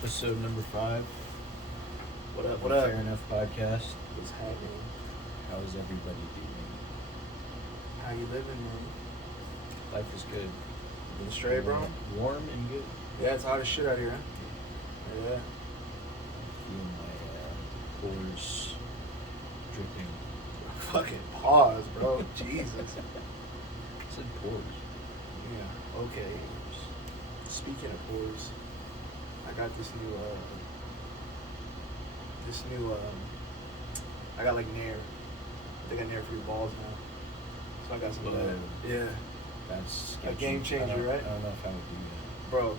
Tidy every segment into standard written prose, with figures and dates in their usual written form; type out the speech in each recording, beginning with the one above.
Episode number 5. What up? of What the up? Fair Enough podcast. What's happening? How's everybody doing? How you living, man? Life is good. Been straight, bro? Warm and good. Yeah, it's hot as shit out here, huh? Yeah. Feeling my pores dripping. Fucking pause, bro. Jesus. I said pores. Yeah. Okay. Speaking of pores, I got this new, I got like Nair. I got Nair for your balls now. So I got some of that. Yeah. That's A sketchy. game changer, right? I don't know if I would do that. Bro.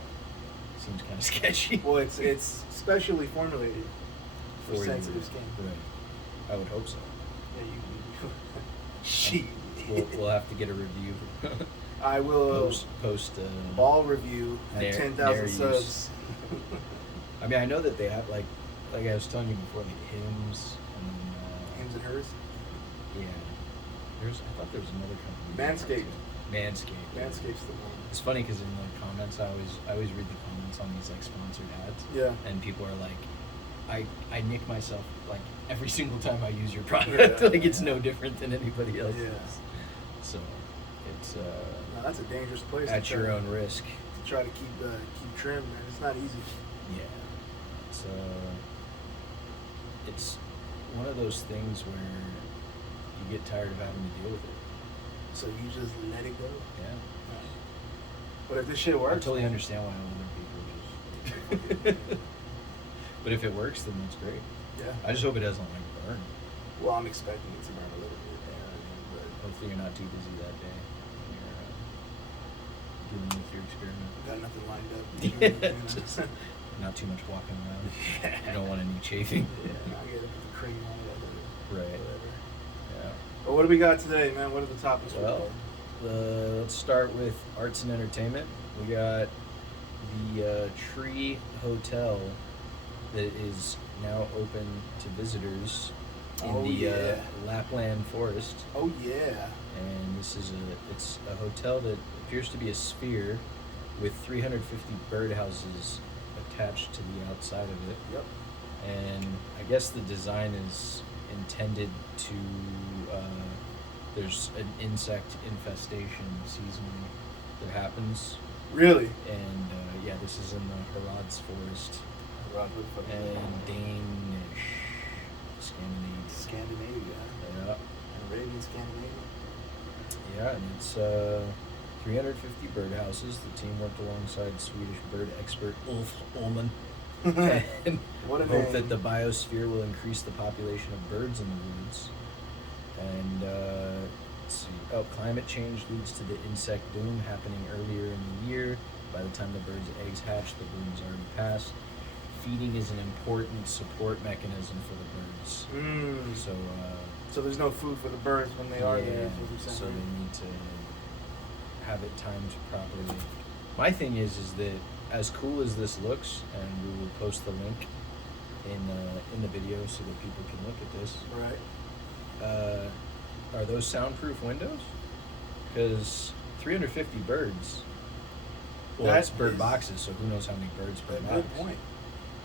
Seems kind of sketchy. Well, it's specially formulated for For sensitive you. skin. Right. I would hope so. Yeah, you Shit. We'll have to get a review. I will post ball review at Nair 10,000 use. subs. I mean, I know that they have like I was telling you before, like Hims and Hims and hers. yeah. I thought there was another company. Manscaped. Manscaped. Manscaped's the one. It's funny because in the comments, I always read the comments on these like sponsored ads. Yeah. And people are like, I nick myself like every single time I use your product. Yeah, like it's yeah. no different than anybody else's. Yeah. So it's No, that's a dangerous place. at to your try, own risk. to try to keep trim, man. It's not easy. Yeah. It's one of those things where you get tired of having to deal with it. So you just let it go. Yeah. But if this shit I works, totally understand why older people just. But if it works, then that's great. Yeah. I just hope it doesn't like burn. Well, I'm expecting it to burn a little bit. But Hopefully you're not too busy that day when you're dealing with your experiment. got nothing lined up. Just not too much walking around. Yeah. You don't want any chafing. Yeah, I get a cream on it. Right. Whatever. Yeah. But what do we got today, man? What are the topics? Well, let's start with arts and entertainment. We got the Tree Hotel that is now open to visitors in the Lapland Forest. Oh yeah. And this is it's a hotel that appears to be a sphere with 350 birdhouses attached to the outside of it. Yep. And I guess the design is intended to there's an insect infestation seasonally that happens, Really? and yeah, this is in the Harrods Forest and Danish, Scandinavia. Yeah, Arabian Scandinavia. yeah, and it's 350 birdhouses. The team worked alongside Swedish bird expert Ulf Ullman and What a hope name. that the biosphere will increase the population of birds in the woods. And let's see. Oh, climate change leads to the insect doom happening earlier in the year. By the time the birds' eggs hatch, the bloom's already passed. Feeding is an important support mechanism for the birds. Mm. So, So there's no food for the birds when they are yeah, there. is what you're so saying. they need to have it timed properly. My thing is that as cool as this looks, and we will post the link in the video so that people can look at this. Right. Are those soundproof windows? Because 350 birds. Well, That it's bird is boxes, so who knows how many birds per A box. good point.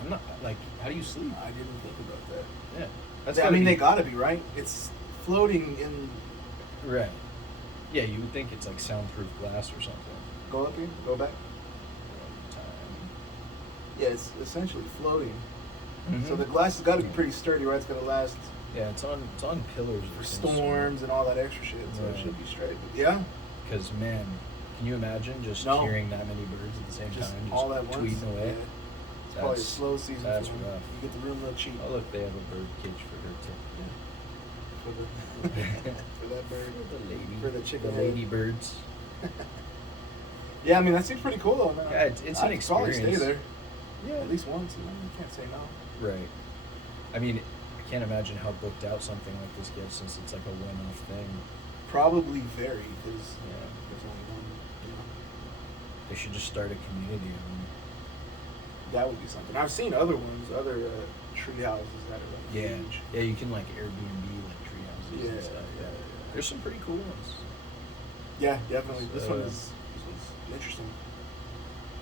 I'm not like, how do you sleep? I didn't think about that. Yeah, that's. I gotta mean, be, they gotta be, right? It's floating in. right. Yeah, you would think it's like soundproof glass or something. Go up here. Go back. Yeah, it's essentially floating. Mhm. So the glass has got to be pretty sturdy, right? It's gonna last Yeah, it's on pillars for of some sort. storms and all that extra shit. So it Right. should be straight. But yeah. Because man, can you imagine just No. hearing that many birds at the same Just time, all at once. tweeting away? Yeah. It's probably a That's- slow season that's for them. rough. You get the room real cheap. Oh look, they have a bird cage for her too. For the for that bird. The lady, For the chicken the head. lady birds. Yeah, I mean that seems pretty cool though, man. Yeah, it's an I'd probably stay experience. there Yeah, at least once. You can't say no. right. I mean, I can't imagine how booked out something like this gets since it's like a one-off thing. Probably very because Yeah, there's only one. You know, they should just start a community. that would be something. I've seen other ones, other tree houses that are like Yeah, huge. yeah, you can like Airbnb like tree houses Yeah, and stuff. yeah. There's some pretty cool ones. Yeah, definitely. This So- one's interesting.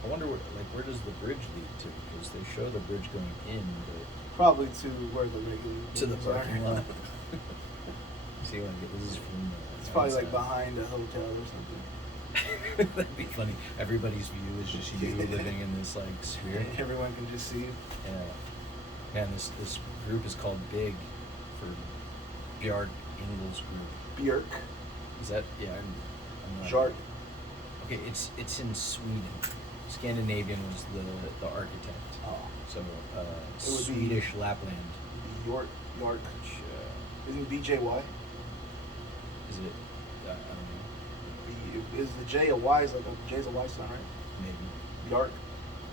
I wonder where does the bridge lead to? Because they show the bridge going in, but Probably to where the regular to the games are. parking lot. See, like this is from. It's probably like outside. behind a hotel or something. That'd be funny. Everybody's view is just you living in this like sphere. Everyone can just see you. Yeah. Man, this group is called Big for Bjark Ingels Group. Björk. Is that I'm not. Shark. Okay, it's in Sweden. Scandinavian was the architect. Oh. So It would Swedish Lapland. York. Which, Isn't it BJY? is it? I don't know. Is the J a Y? Is like a J's a Y sound, right? Maybe. Yark.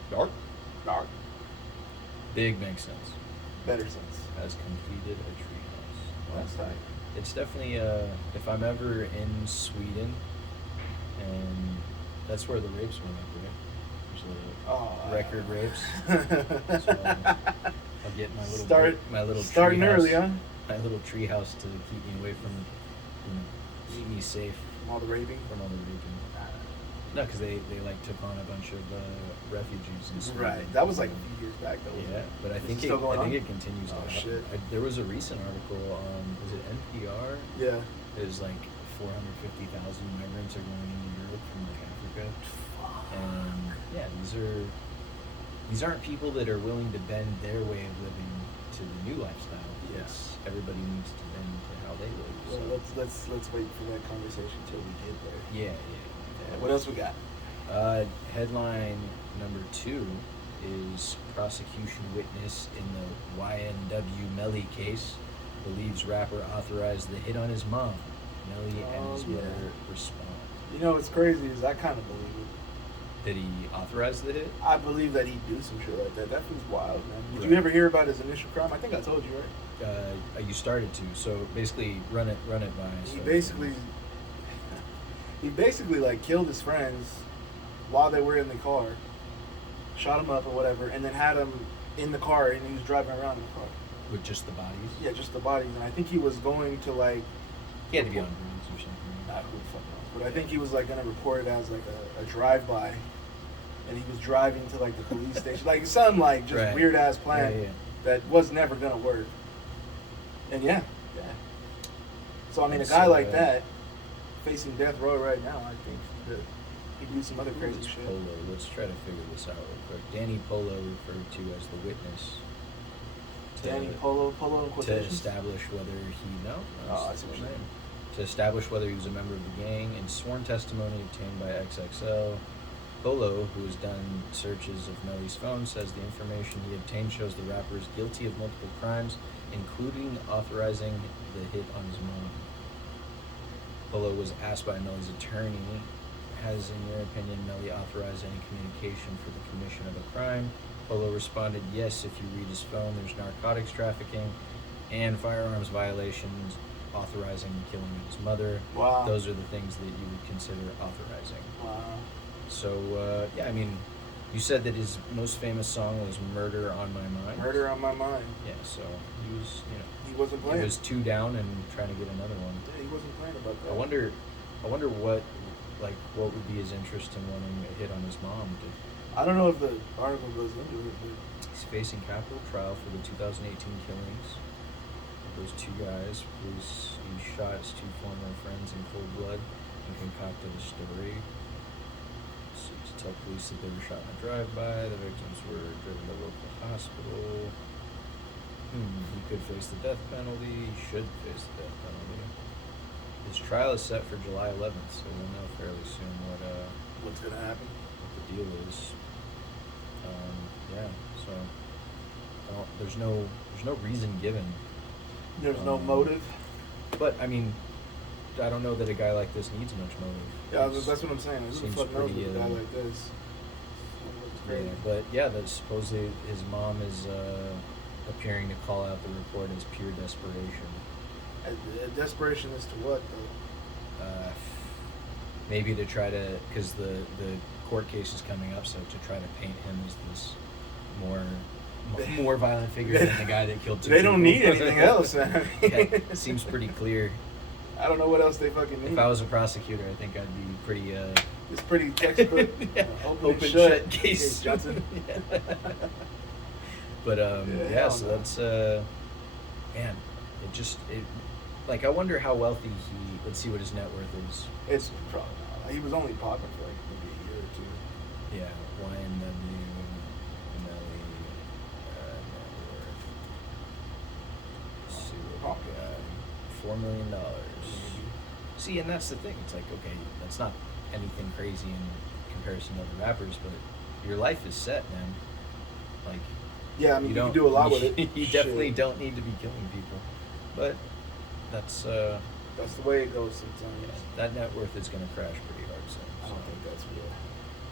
Dark. Yark. Big makes sense. Better sense. Has completed a treehouse. That's tight. It's definitely if I'm ever in Sweden, and that's where the rapes went up, right? There's record rapes. So I'll get my little starting tree early, house, huh? my little tree house to keep me away from, keep me safe All the raping. from all the raping. No, because they like took on a bunch of refugees in Sweden. Right. That was like a few years back, though. Yeah, but I Is think it still going on? it continues to Oh, happen. shit. There was a recent article on was it NPR? Yeah. There's like 450,000 migrants are going into Europe from like Africa, and yeah, these aren't people that are willing to bend their way of living to the new lifestyle. Yeah. It's everybody needs to bend to how they live. Well, So. let's wait for that conversation till we get there. Yeah. What else we got? Headline number 2 is prosecution witness in the YNW Melly case believes rapper authorized the hit on his mom. Melly and his mother respond. You know what's crazy is I kind of believe it. Did he authorize the hit? I believe that he'd do some shit like that. That was wild, man. Did Right. you ever hear about his initial crime? I think I told you, right? You started to. So basically, run it by. He basically like killed his friends while they were in the car, shot them up or whatever, and then had them in the car, and he was driving around in the car. With just the bodies. Yeah, just the bodies. And I think he was going to like. He had to be on drugs or something. Who the fuck knows? But I think he was like gonna report it as like a drive-by, and he was driving to like the police station, like some like just Right. weird ass plan Yeah. that was never gonna work. And yeah. So I mean, It's, a guy like that facing death row right now, I think that he'd do some other crazy Who's shit. Polo? Let's try to figure this out real quick. Danny Polo referred to as the witness. Danny Polo in To quotations. establish whether he Oh, I see what you're saying. To establish whether he was a member of the gang. In sworn testimony obtained by XXL, Polo, who has done searches of Melly's phone, says the information he obtained shows the rapper is guilty of multiple crimes, including authorizing the hit on his mom. Polo was asked by Melly's attorney, has, in your opinion, Melly authorized any communication for the commission of a crime? Polo responded, yes, if you read his phone, there's narcotics trafficking and firearms violations authorizing the killing of his mother. Wow. Those are the things that you would consider authorizing. Wow. So, yeah, I mean, you said that his most famous song was Murder on My Mind. Murder on my mind. Yeah, so he was, He wasn't he playing. was 2 down and trying to get another one. Yeah, he wasn't playing about that. I wonder what would be his interest in wanting a hit on his mom. I don't know if the article goes into it, but He's facing capital trial for the 2018 killings of those 2 guys. He shot his 2 former friends in cold blood and concocted a story to tell police that they were shot in a drive-by. The victims were driven to a local hospital. He could face the death penalty. He should face the death penalty. His trial is set for July 11th, so we'll know fairly soon what's gonna happen? what the deal is. Yeah, so there's no reason given. There's no motive. But I mean, I don't know that a guy like this needs much motive. Yeah, that's what I'm saying. Who the Seems fuck knows pretty, with a guy like this? Yeah, but yeah, that supposedly his mom is appearing to call out the report as pure desperation. Desperation as to what, though? Maybe to try to, because the court case is coming up, so to try to paint him as this more violent figure than the guy that killed 2 They don't people. need anything else, man. Yeah, it seems pretty clear. I don't know what else they fucking need. If I was a prosecutor, I think I'd be pretty. It's pretty textbook. Yeah. Open, Open shut, shut case. Johnson. Yeah. But hell so no. that's man, it like I wonder how wealthy he. Let's see what his net worth is. It's probably not. He was only popping for like maybe a year or two. Yeah, YNW Melly net worth. Let's see what we got. $4 million. See, and that's the thing. It's like, okay, that's not anything crazy in comparison to other rappers, but your life is set, man. Like, Yeah, I mean, you don't can do a lot with it. You definitely don't need to be killing people, but that's That's the way it goes sometimes. yeah, that net worth is gonna crash pretty hard soon. I don't think that's real.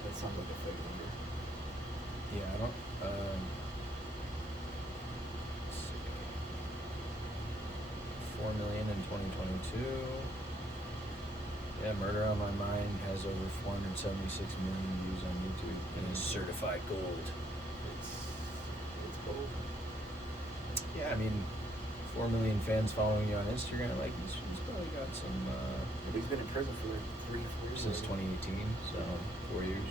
That sounds like a fake number. Yeah, I don't. Let's see. 4 million in 2022. Yeah, Murder on My Mind has over 476 million views on YouTube and is certified gold. It's bold. Yeah, I mean, 4 million fans following you on Instagram. Like he's probably got some. But he's been in prison for like 3 or 4 years. Since 2018, so 4 years.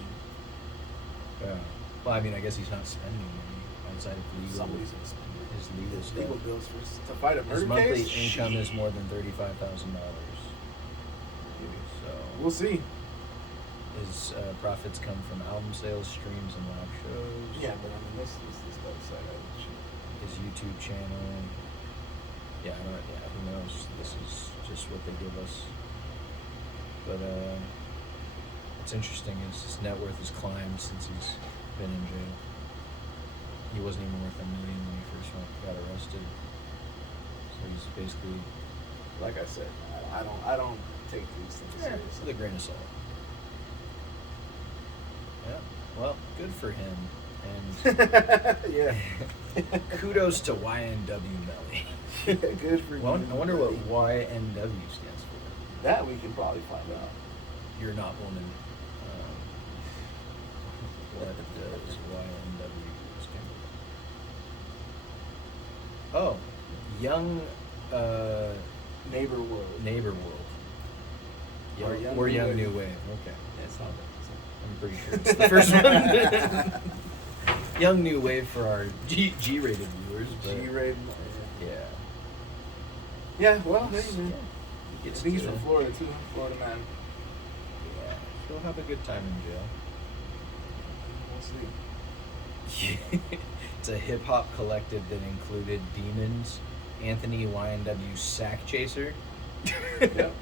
Yeah. Well, I mean, I guess he's not spending money outside of legal. Somebody's gonna spend it. His legal stuff. Legal bills to fight a murder His monthly case? income is Shit. more than $35,000. So We'll see. his profits come from album sales, streams, and live shows. Yeah, but I mean, this website, His YouTube channel. Yeah, I don't, yeah, who knows? This is just what they give us. But what's interesting is his net worth has climbed since he's been in jail. He wasn't even worth $1 million when he first got arrested. So he's basically like I said, I don't take these things seriously. with a grain of salt. Yeah, well, good for him. And Yeah. kudos to YNW Melly. Good for Well, you. I wonder what buddy. YNW stands for. That we can probably find out. You're not woman. What does YNW stand for? Oh, young Neighbor world. neighbor world. Or Young, Young or New young Wave. new wave. Okay, That's not I'm pretty sure it's the first one. Young new wave for our G-rated viewers. But G-rated. yeah. Yeah, well, hey, man. He I gets think he's to- from Florida too. Florida man. Yeah, he'll have a good time in jail. We'll see. It's a hip hop collective that included Demons, Anthony YNW Sack Chaser. Yep.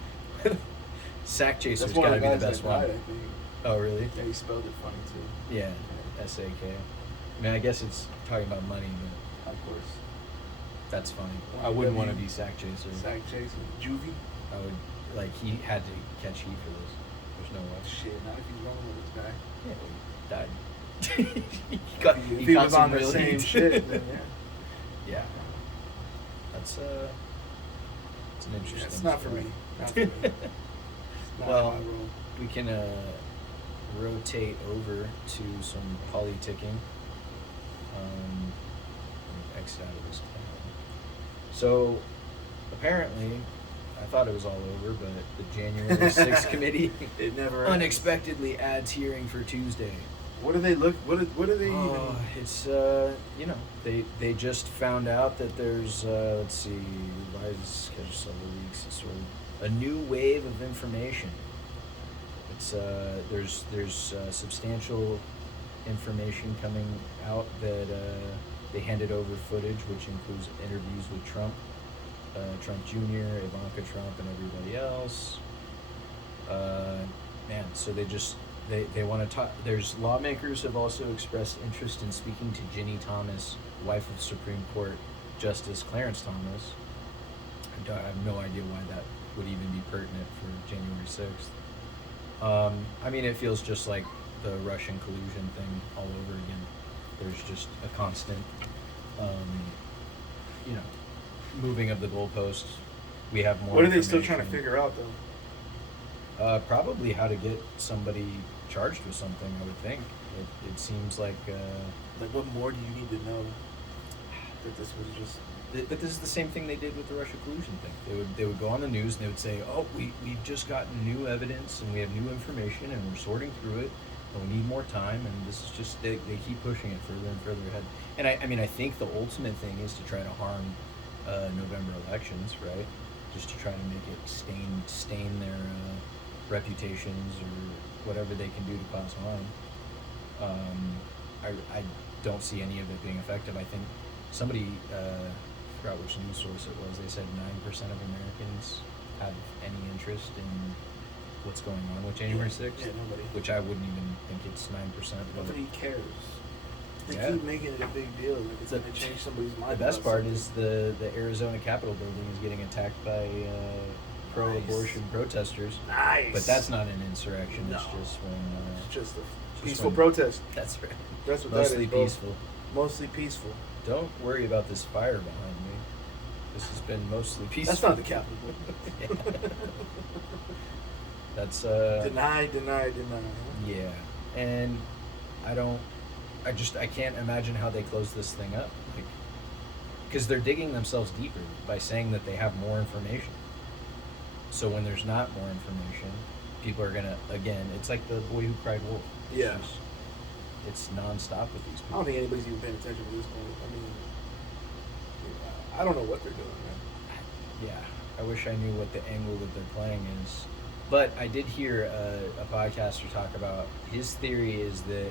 Sack Chaser's That's one gotta of be the the guys best that one. died, I think. Oh, really? Yeah, he spelled it funny too. Yeah, SAK. I mean, I guess it's talking about money, but Of course. that's funny. I YNW wouldn't want to be Sack Chaser. Sack Chaser. Juvie. I would, like, he had to catch heat for this. There's no way. Shit, not if he's rolling with this guy. Yeah, he died. If he was on the same shit, then yeah. Yeah. That's it's an interesting. Yeah, it's not for story. me. Not for me. It's not Well, how I roll. we can rotate over to some politicking. Exit out of this town. So apparently, I thought it was all over, but the January 6th committee It never ends. unexpectedly adds hearing for Tuesday. What do they look? What do they even? It's you know, they just found out that there's let's see, revised schedule several weeks. It's sort of a new wave of information. It's there's substantial information coming out that they handed over footage, which includes interviews with Trump, Trump Jr., Ivanka Trump, and everybody else. Man, so they want to talk. There's lawmakers have also expressed interest in speaking to Ginny Thomas, wife of Supreme Court Justice Clarence Thomas. I have no idea why that would even be pertinent for January 6th. I mean, it feels just like the Russian collusion thing all over again. There's just a constant, you know, moving of the goalposts. We have more. What are they still trying to information. figure out though? Probably how to get somebody charged with something, I would think. It seems like Like, what more do you need to know that this was just But this is the same thing they did with the Russia collusion thing. They would go on the news and they would say, "Oh, we've just gotten new evidence and we have new information and we're sorting through it and we need more time." And this is just they keep pushing it further and further ahead. And I mean I think the ultimate thing is to try to harm November elections, right? Just to try to make it stain their reputations or whatever they can do to cause harm. I don't see any of it being effective. I think somebody forgot which news source it was. They said 9% of Americans have any interest in what's going on with January 6th. Yeah, nobody. Which I wouldn't even think it's 9%. Nobody cares. They Yeah. keep making it a big deal. Like it's going to change somebody's mind. The best about part something. is the Arizona Capitol building is getting attacked by pro-abortion protesters. Nice. But that's not an insurrection. No. It's just when. It's just a just peaceful when- protest. That's right. That's what Mostly that is, bro. peaceful. Mostly peaceful. Don't worry about this fire behind me. This has been mostly peaceful. That's not the Capitol. Yeah. That's Deny. Yeah, and I can't imagine how they close this thing up, like, because they're digging themselves deeper by saying that they have more information. So when there's not more information, people are gonna, again, it's like the boy who cried wolf. Yeah. It's nonstop with these I people. don't think anybody's even paying attention to this point. I mean, I don't know what they're doing, man. Yeah, I wish I knew what the angle that they're playing is. But I did hear a podcaster talk about his theory is that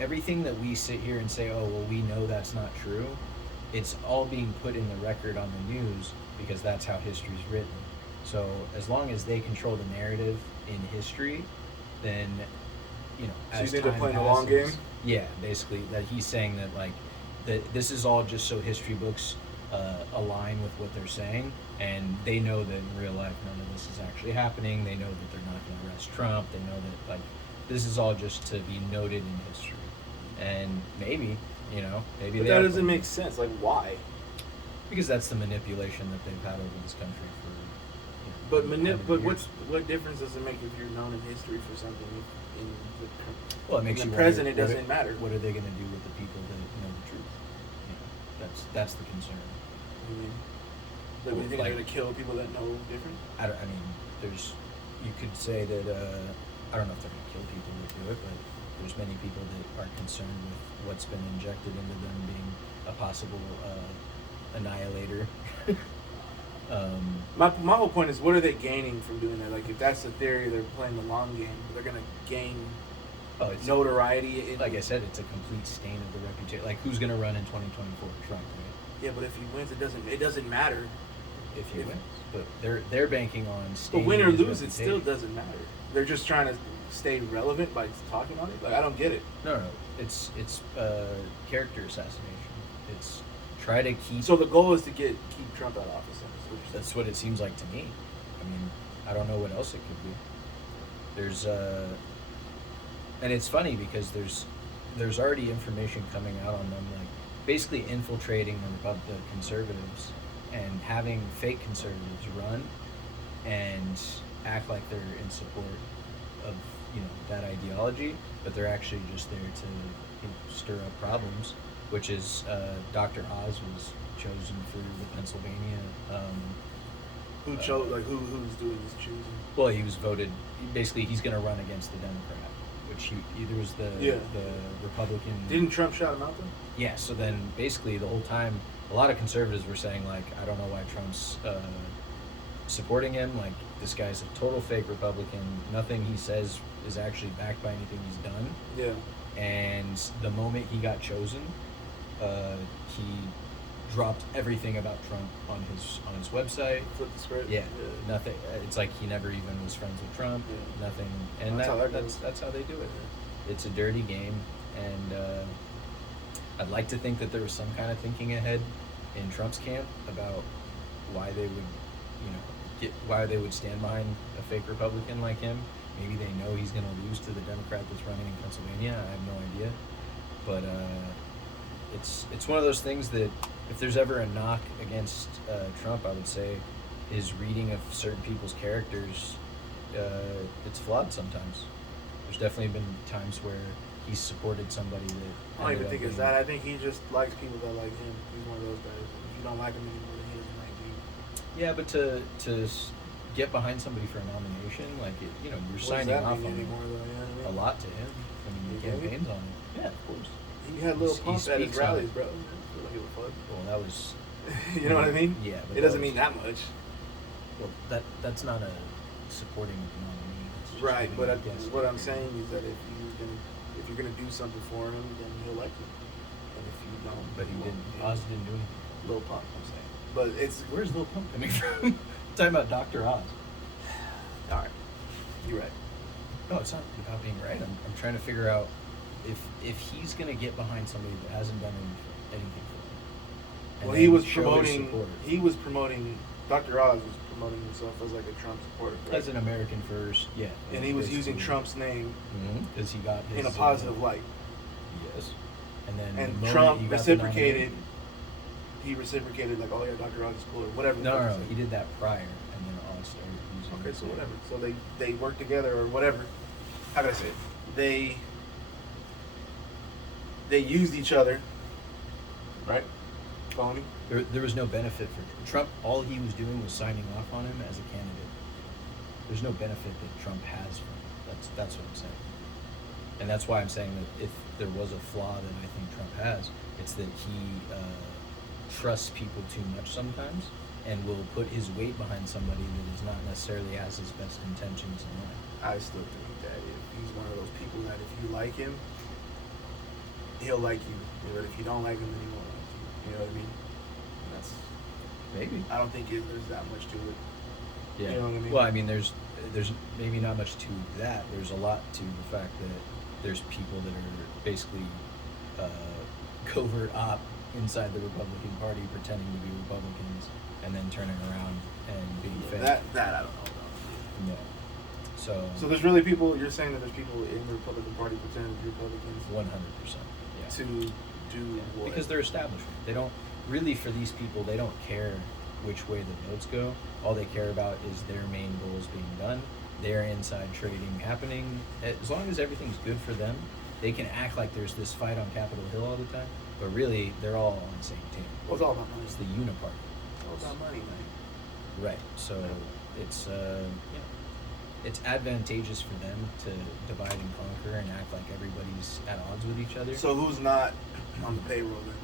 everything that we sit here and say, oh, well, we know that's not true, it's all being put in the record on the news because that's how history's written. So as long as they control the narrative in history, then, you know, So you as think they're time playing the long passes- game? Yeah, basically, that he's saying that, like, that this is all just so history books align with what they're saying, and they know that in real life none of this is actually happening. They know that they're not going to arrest Trump. They know that, like, this is all just to be noted in history. And maybe, you know, maybe But they that are doesn't playing- make sense. Like, why? because that's the manipulation that they've had over this country for. You know, But 100 what years. what difference does it make if you're known in history for something in the Well, it makes in you the wonder, present? It what doesn't are- matter. What are they going to do with the people that know the truth? You know, that's the concern. I mean, like, you think Like- they're gonna kill people that know different? I mean, you could say that, I don't know if they're going to kill people that do it, but there's many people that are concerned with what's been injected into them being a possible annihilator. My whole point is, what are they gaining from doing that? Like, if that's the theory, they're playing the long game. They're gonna gain Oh, it's notoriety. like I said, it's a complete stain of the reputation. Like, who's going to run in 2024? Trump, right? Yeah, but if he wins, it doesn't matter. If he If- wins, but they're banking on But staying. win or his lose, it still reputation. doesn't matter. They're just trying to stay relevant by talking on it. Like, I don't get it. No, it's character assassination. It's try to keep. So the goal is to keep Trump out of office. That's what it seems like to me. I mean, I don't know what else it could be. There's and it's funny because there's already information coming out on them, like basically infiltrating the conservatives and having fake conservatives run and act like they're in support of, you know, that ideology, but they're actually just there to, you know, stir up problems. Which is Dr. Oz was chosen for the Pennsylvania. Who chose? Like, who's doing this choosing? Well, he was voted. Basically, he's going to run against the Democrat, which he there was the Republican. Didn't Trump shout him out though? Yeah. So then, basically, the whole time, a lot of conservatives were saying, like, I don't know why Trump's supporting him. Like, this guy's a total fake Republican. Nothing he says is actually backed by anything he's done. Yeah. And the moment he got chosen, he dropped everything about Trump on his website. Flip the script. Yeah, nothing. It's like he never even was friends with Trump. Yeah. Nothing, and That's how that goes. that's how they do it. It's a dirty game, and I'd like to think that there was some kind of thinking ahead in Trump's camp about why they would, you know, why they would stand behind a fake Republican like him. Maybe they know he's going to lose to the Democrat that's running in Pennsylvania. I have no idea, but it's one of those things that if there's ever a knock against Trump, I would say his reading of certain people's characters, it's flawed sometimes. There's definitely been times where he's supported somebody that I don't even think it's that. I think he just likes people that like him. He's one of those guys. you don't like him anymore, then he doesn't like you. Yeah, but to get behind somebody for a nomination, like you're What does signing that off mean on anymore, though? You know what I a mean? lot to him. I mean, he Yeah. campaigns on it. Yeah, of course. He had Lil He Pump at his speaks on rallies, it. bro. I don't give a fuck. Well, that was. You know what I mean? Yeah, but It doesn't mean that much. Well, that's not a supporting of the nominee. It's just Right, but voting against what it. I'm saying is that if you're gonna do something for him, then he'll like you. And if you don't, But he won't. didn't. Oz didn't do anything. Lil Pump, I'm saying. But it's Where's Lil Pump coming from? Talking about Dr. Oz. all right. You're right. No, it's not about being right. I'm trying to figure out if he's gonna get behind somebody that hasn't done anything for him. And Well, then he was show his support. promoting. Dr. Oz was promoting himself as like a Trump supporter, correct? As an American first, yeah. And he was using basically. Trump's name Because he got his in a positive light. Yes. And then the And moment Trump he got the reciprocated. nomination- He reciprocated like, oh yeah, Dr. Oz is cool or whatever. the No, fuck no, he no. said. He did that prior, and then Oz started using. Okay, his so name. whatever. So they work together or whatever. How can I say it? They used each other. Right? Follow me? There was no benefit for Trump. All he was doing was signing off on him as a candidate. There's no benefit that Trump has from it. That's what I'm saying. And that's why I'm saying that if there was a flaw that I think Trump has, it's that he trusts people too much sometimes and will put his weight behind somebody that is not necessarily has his best intentions in mind. I still think that if he's one of those people that if you like him, he'll like you. But if you don't like him, then he won't like you. You know what I mean? And that's Maybe. I don't think there's that much to it. Yeah. You know what I mean? Well, I mean, there's maybe not much to that. There's a lot to the fact that there's people that are basically covert op inside the Republican Party pretending to be Republicans and then turning around and being fake. That I don't know about. Yeah. So So there's really people. You're saying that there's people in the Republican Party pretending to be Republicans 100%. Yeah. to do what? Because they're establishment. They don't really, for these people, they don't care which way the votes go. All they care about is their main goals being done, their inside trading happening. As long as everything's good for them, they can act like there's this fight on Capitol Hill all the time, but really they're all on the same team. Well, it's all about money. It's the uniparty. It's all about money, man. Right. So it's it's advantageous for them to divide and conquer and act like everybody's at odds with each other. So who's not on the payroll then?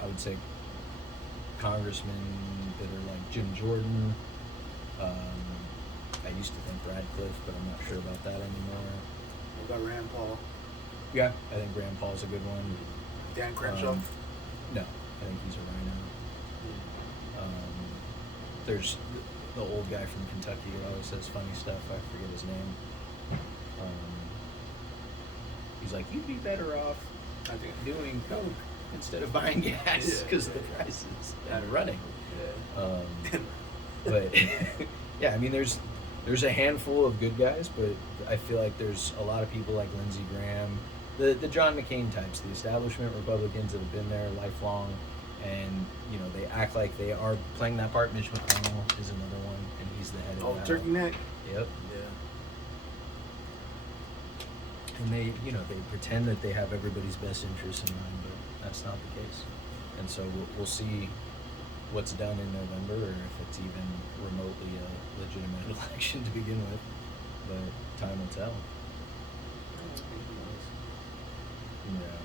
I would say congressmen that are like Jim Jordan. I used to think Radcliffe, but I'm not sure about that anymore. What about Rand Paul? Yeah, I think Rand Paul's a good one. Dan Crenshaw? No, I think he's a rhino. There's the old guy from Kentucky who always says funny stuff. I forget his name. He's like, you'd be better off I think. doing coke instead of buying gas because of the prices and running. Yeah. But yeah, I mean, there's a handful of good guys, but I feel like there's a lot of people like Lindsey Graham, the John McCain types, the establishment Republicans that have been there lifelong, and they act like they are playing that part. Mitch McConnell is another one, and he's the head of that. Turkey Neck? Yep. Yeah. And they pretend that they have everybody's best interests in mind, but that's not the case. And so we'll see what's done in November, or if it's even remotely a legitimate election to begin with. But time will tell. Yeah.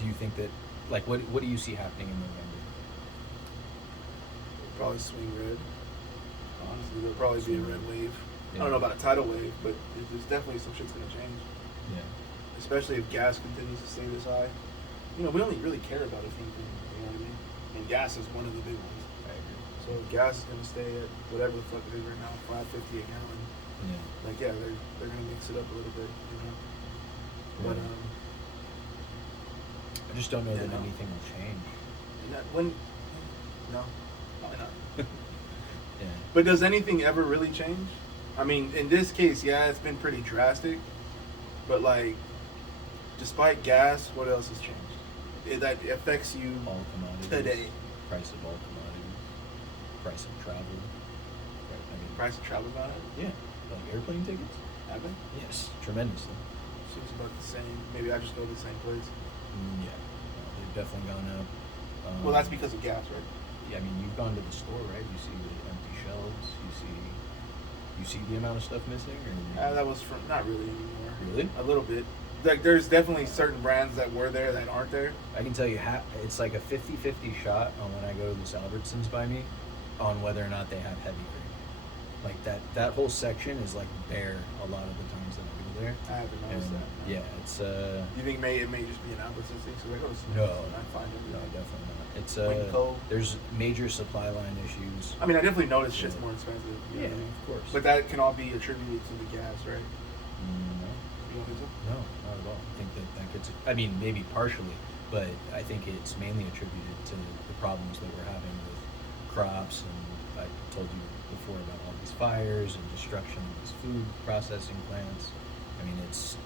Do you think that, like, what do you see happening in November? Probably swing red. Honestly, there'll probably be a red wave. I Yeah. don't know about a tidal wave, but there's definitely some shit's gonna change. Yeah. Especially if gas continues to stay this high. We only really care about a few things, you know what I mean? And gas is one of the big ones. I agree. So if gas is gonna stay at whatever the fuck it is right now, $5.50 a gallon. Yeah. Like they're gonna mix it up a little bit, But Yeah. I just don't know Yeah, that no. anything will change. no, probably not. Yeah. But does anything ever really change? I mean, in this case, yeah, it's been pretty drastic. But like, despite gas, what else has changed? That affects you All commodities. today. Price of all commodities. Price of travel. Right, I mean, Price of travel gone up? yeah. Like airplane tickets? Have they? Yes. Tremendously. Seems about the same. Maybe I just go to the same place. Yeah, they've definitely gone up. Well, that's because of gas, right? Yeah, I mean, you've gone to the store, right? You see the empty shelves. You see the amount of stuff missing, or That was from not really anymore. really? A little bit. Like there's definitely certain brands that were there that aren't there. I can tell you, it's like a 50-50 shot on when I go to this Albertsons by me, on whether or not they have heavy cream. Like that whole section is like bare a lot of the times that I go there. I haven't noticed And, that. yeah, it's You think it may just be an Albertsons thing? So I go to no, I find it. no, definitely not. It's Winco. there's major supply line issues. I mean, I definitely noticed shit's Yeah. more expensive. You know Yeah, what I mean? of course. But that can all be attributed to the gas, right? No, You don't think so? no, not at all. I think that gets. I mean, maybe partially, but I think it's mainly attributed to the problems that we're having with crops, and I told you before about all these fires and destruction of these food processing plants. I mean, it's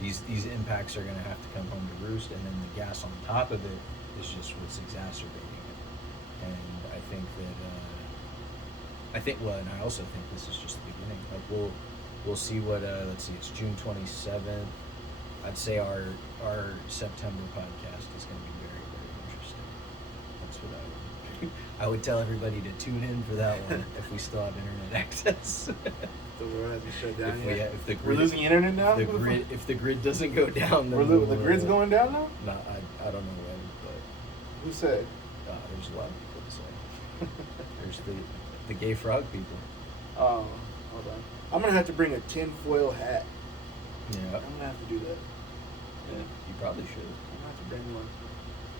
these impacts are going to have to come home to roost, and then the gas on top of it is just what's exacerbating it. And I think that and I also think this is just the beginning. Like we'll see what let's see, it's June 27th. I'd say our September podcast is going to be very, very interesting. That's what I would tell everybody to tune in for that one if we still have internet access. The world hasn't shut down If yet. if the We're grid, losing internet now. if the grid doesn't go down, then The grid's going down now. No, I don't know when, but Who said? there's a lot of people to say. There's the gay frog people. Oh, hold on. I'm gonna have to bring a tinfoil hat. Yeah, I'm gonna have to do that. yeah, you probably should. I'm gonna have to bring one.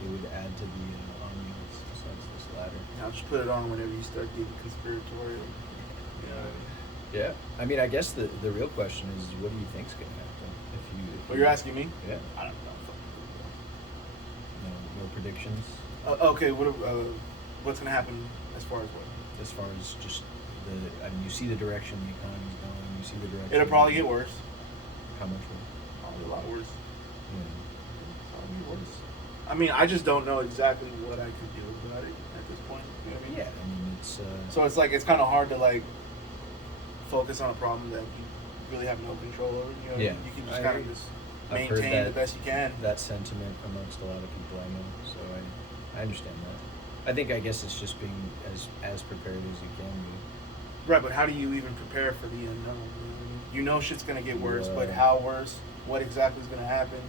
It would add to the ambiance besides this ladder. I'll just put it on whenever you start getting conspiratorial. You know what I mean? Yeah, I mean, I guess the real question is, what do you think's gonna happen if you? Well, you're asking me? Yeah. I don't know. No predictions Okay, what's gonna happen as far as what? as far as just I mean, you see the direction the economy's going. You see the direction. It'll probably get worse. How much worse? Probably a lot worse. Yeah. Probably worse. I mean, I just don't know exactly what I could do about it at this point. You know what I mean? Yeah, I mean, it's. So it's like it's kind of hard to like focus on a problem that you really have no control over. You know, Yeah, you can I just kind of agree. just I've heard maintain the that- best you can. that sentiment amongst a lot of people I know, so I understand that. I think I guess it's just being as prepared as you can be. Right, but how do you even prepare for the unknown? You know shit's gonna get worse, but Yeah. how worse? What exactly is gonna happen?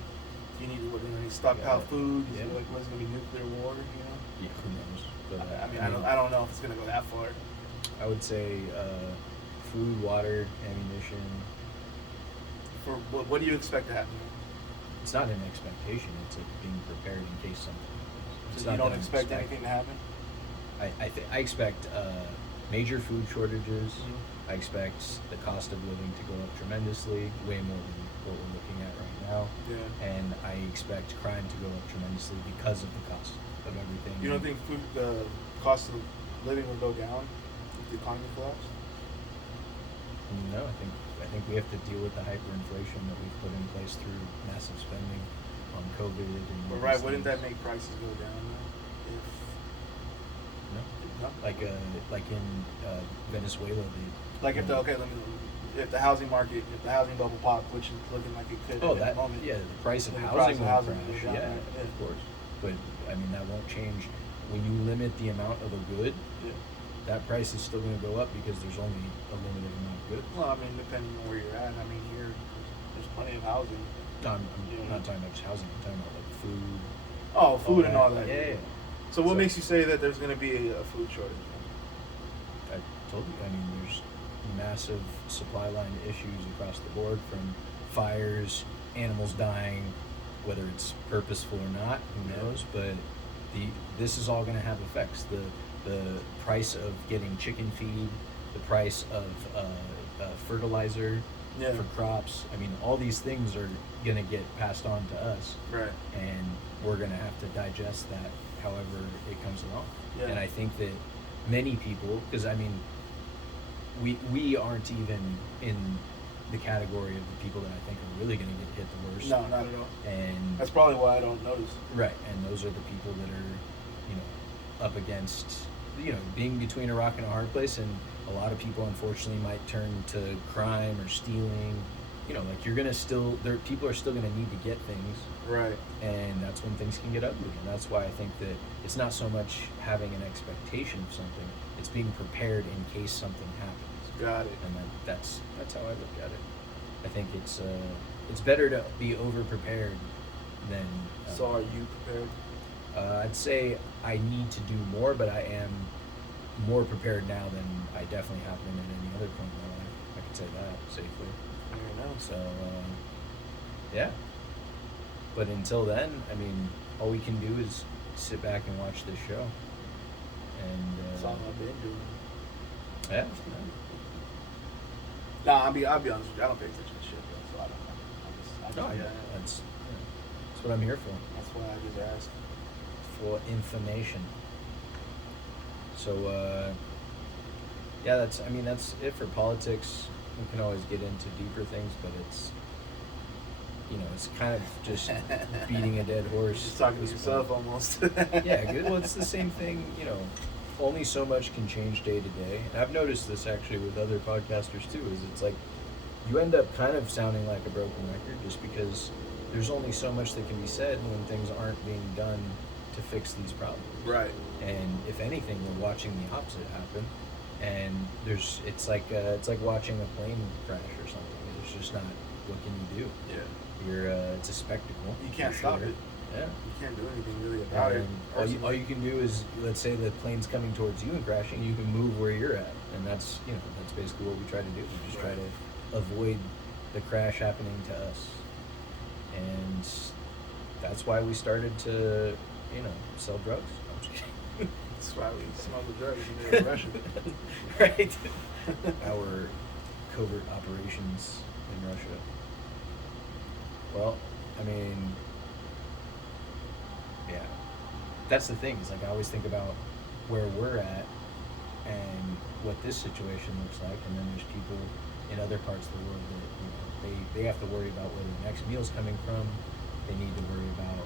You need to stockpile Yeah. food. Yeah. Like, what's gonna be nuclear war? You know? Yeah, who knows? But, I mean, I don't know if it's gonna go that far. I would say food, water, ammunition. For what do you expect to happen? It's not an expectation. It's like being prepared in case something happens. It's So not you don't that I'm expect expecting- anything to happen? I expect major food shortages. Mhm. I expect the cost of living to go up tremendously, way more than what we're looking at right now. Yeah. And I expect crime to go up tremendously because of the cost of everything. You don't think the cost of living will go down if the economy collapses? No, I think we have to deal with the hyperinflation that we've put in place through massive spending on COVID and. But all right, these wouldn't that things. make prices go down though? No, No? like in Venezuela, Like if the if the housing market, if the housing bubble popped, which is looking like it could Oh, at that the moment. yeah, the price of then the housing price of will housing crash. goes down, Yeah, right? Yeah. of course. But I mean, that won't change when you limit the amount of a good. Yeah. That price is still going to go up because there's only a limited amount of goods. Well, I mean, depending on where you're at. I mean, here there's plenty of housing. I'm Yeah. not talking about just housing. I'm talking about like food. Oh, food and all that. Yeah. So what makes you say that there's going to be a food shortage? I told you. I mean, there's massive supply line issues across the board, from fires, animals dying, whether it's purposeful or not, who knows? But this is all going to have effects. The price of getting chicken feed, the price of fertilizer Yeah. for crops. I mean, all these things are going to get passed on to us, Right. and we're going to have to digest that however it comes along. Yeah. And I think that many people, because I mean, we aren't even in the category of the people that I think are really going to get hit the worst. No, not at all. And That's probably why I don't notice. right, and those are the people that are, up against, being between a rock and a hard place. And a lot of people, unfortunately, might turn to crime or stealing you know, like you're gonna still there. People are still gonna need to get things, Right. and that's when things can get ugly. And that's why I think that it's not so much having an expectation of something; it's being prepared in case something happens. Got it. And that's how I look at it. I think it's better to be over prepared than. So are you prepared? I'd say I need to do more, but I am more prepared now than I definitely have been at any other point in my life. I could say that safely. Fair enough. So, yeah. But until then, I mean, all we can do is sit back and watch this show. And That's all I've been doing. yeah. Nah, I'll be honest with you. I don't pay attention to shit, though, so I don't know. No, Yeah. that's what I'm here for. That's why I just asked. For information. So, yeah, that's it for politics. We can always get into deeper things, but it's kind of just beating a dead horse. Just talking at to this yourself point. almost. Yeah, good. Well, it's the same thing, only so much can change day to day. And I've noticed this actually with other podcasters too, is it's like you end up kind of sounding like a broken record just because there's only so much that can be said when things aren't being done to fix these problems. Right. And if anything, we're watching the opposite happen. And it's like watching a plane crash or something. It's just not. What can you do? Yeah. It's a spectacle. You can't for stop sure. it. Yeah. You can't do anything really about it. And all you can do is, let's say the plane's coming towards you and crashing, you can move where you're at, and that's basically what we try to do. We just try to avoid the crash happening to us, and that's why we started to sell drugs. I'm just kidding. That's why we smuggle drugs in Russia. Right. Our covert operations in Russia. Well, I mean, yeah, that's the thing. Is like I always think about where we're at and what this situation looks like, and then there's people in other parts of the world that they have to worry about where their next meal's coming from. They need to worry about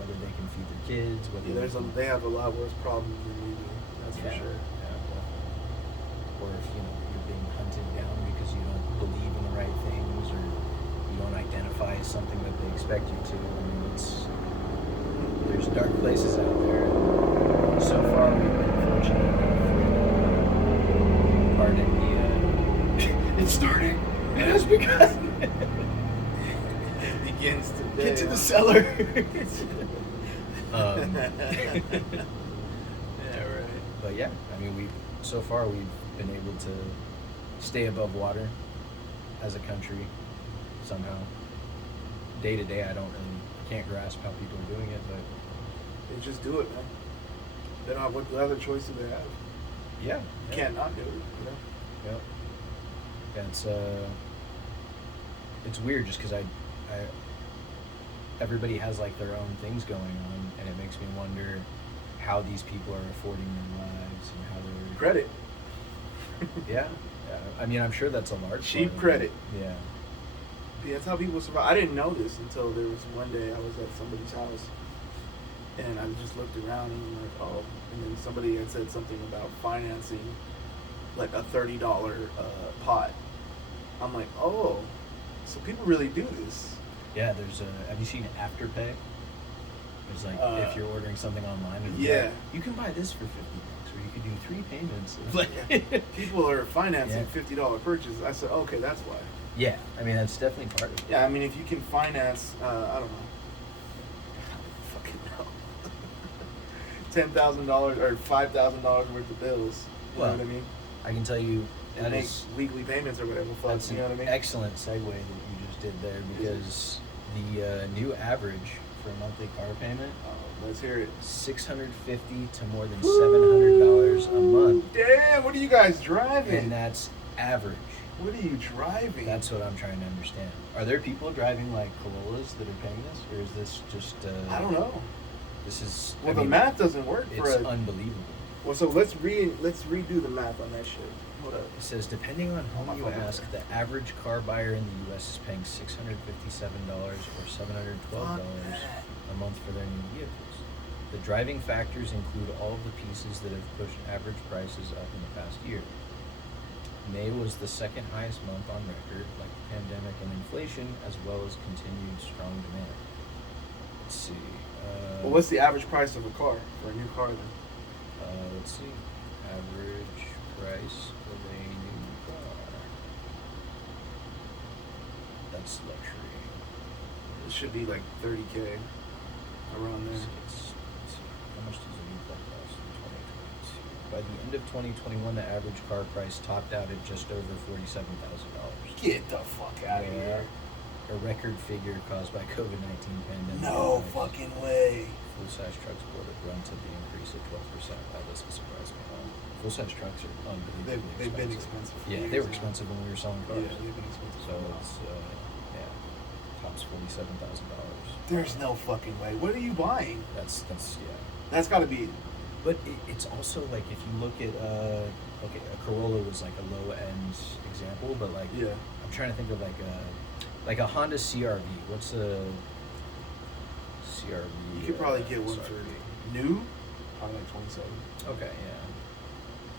whether they can feed their kids. Whether They have a lot worse problems than we do. That's for sure. Yeah, definitely. Or if you're being hunted down because you don't believe in the right things, or you don't identify as something that they expect you to. I mean, there's dark places out there. And so far, we've been fortunate enough. Pardon the. It's starting. It has begun. It begins to Get to the cellar. Yeah, right. But yeah, I mean, so far we've been able to stay above water as a country somehow. Day to day, I can't grasp how people are doing it, but They just do it, man. They don't have what other choice do they have? yeah, You can't not do it, Yep. Yeah, it's weird just because everybody has like their own things going on, and it makes me wonder how these people are affording their lives and how they're Credit. yeah. I mean, I'm sure that's a large Cheap part of credit. it. Yeah. Yeah, that's how people survive. I didn't know this until there was one day I was at somebody's house, and I just looked around and I'm like, oh. And then somebody had said something about financing like a $30 pot. I'm like, oh, so people really do this. Yeah, have you seen Afterpay? There's like, if you're ordering something online, it'll be Yeah. like, you can buy this for $50, or you could do 3 payments. Yeah. People are financing Yeah. $50 purchases. I said, okay, that's why. Yeah, I mean, that's definitely part of it. Yeah, I mean, if you can finance, I don't know, fucking know, $10,000 or $5,000 worth of bills. You know what I mean? I can tell you And that make is weekly payments or whatever. Fuck, that's you know what I an mean? excellent segue that you just did there, because the new average for a monthly car payment, Let's hear it. $650 to more than $700 a month, Damn, what are you guys driving? and that's average. What are you driving? That's what I'm trying to understand. Are there people driving like Corollas that are paying this, or is this just? I don't know. This is. Well, the math doesn't work for It's a... unbelievable. Well, so let's redo the math on that shit. Hold up. It says, depending on Oh, my whom you phone. ask, the average car buyer in the U.S. is paying $657 or $712 a month for their new vehicles. The driving factors include all of the pieces that have pushed average prices up in the past year. May was the second highest month on record, like pandemic and inflation, as well as continued strong demand. Let's see. Well, what's the average price of a car for a new car then? Let's see. Average price of a new car. That's luxury. It should be like $30K around there. Let's see. How much does a new car cost in 2022? By the end of 2021, the average car price topped out at just over $47,000. Get the fuck out of here! A record figure caused by COVID-19 pandemic. No fucking way. Full-size trucks bore the brunt of the increase at 12%. That doesn't surprise me at all. Full-size trucks are unbelievably They've been expensive. For Yeah, years they were now. expensive when we were selling cars. Yeah, they've been expensive. So for a while. it's tops $47,000. There's no fucking way. What are you buying? That's That's got to be. But it's also like if you look at okay, a Corolla was like a low end example, but like Yeah. I'm trying to think of like a Honda CRV. What's a CRV? You could probably get one for new, probably like 27. Okay, yeah.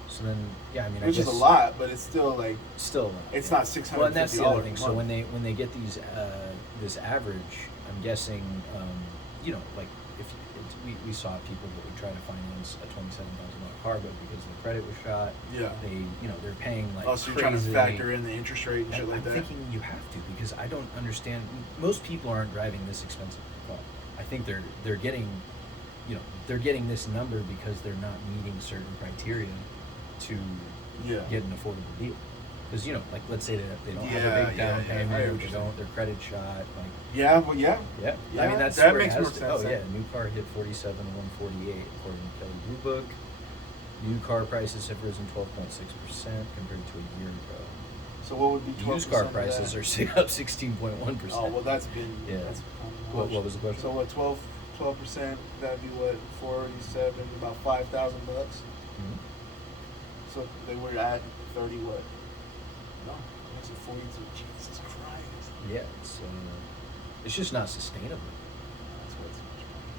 So then, yeah, I mean, Which I guess is a lot, but it's still like still. it's yeah. not $650. Well, and that's the other a thing. So month. when they get these this average, I'm guessing, like if we saw people that would try to finance a $27,000 car, but because the credit was shot, Yeah. they're paying like. Oh, so you're trying to crazy. factor in the interest rate and And shit like I'm that. thinking you have to because I don't understand. Most people aren't driving this expensive car. I think they're getting, they're getting this number because they're not meeting certain criteria to Yeah. get an affordable deal. Because like let's say that they don't have Yeah, a big down yeah, yeah. I payment, hear or what they you're don't, saying. their credit shot, like Yeah. Well, yeah. yeah. Yeah, I mean that's that where makes it has more to. sense Oh then. yeah, new car hit 47,148 according to Kelly Blue Book. New car prices have risen 12.6% compared to a year ago. So what would be 12%? Used car of prices that? are up 16.1%. Oh well, that's been. Yeah. That's What was the question? So what? 12%. That'd be what? 47. About $5,000. Mhm. So they were at 30. What? No, that's a 42. Jesus Christ. Yeah, it's just not sustainable. That's way too much money.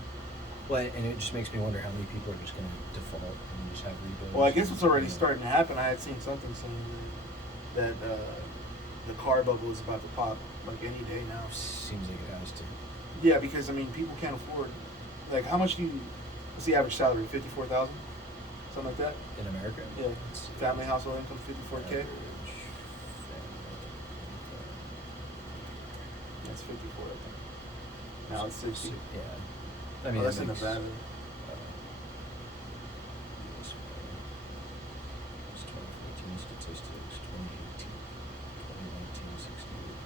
Well, and it just makes me wonder how many people are just going to default and just have rebuilds. Well, I guess what's already starting to happen. I had seen something saying that the car bubble is about to pop like any day now. Seems like it has to. Yeah, because I mean, people can't afford. Like, how much do you? What's the average salary? 54,000, something like that. In America? Yeah. Let's see. Family household income 54K. Average family That's 54, I think. Now it's 60. Yeah. I Oh, mean, that's that in makes, Nevada. US federal. It's 2014 statistics, 2018, 2019, 68,000.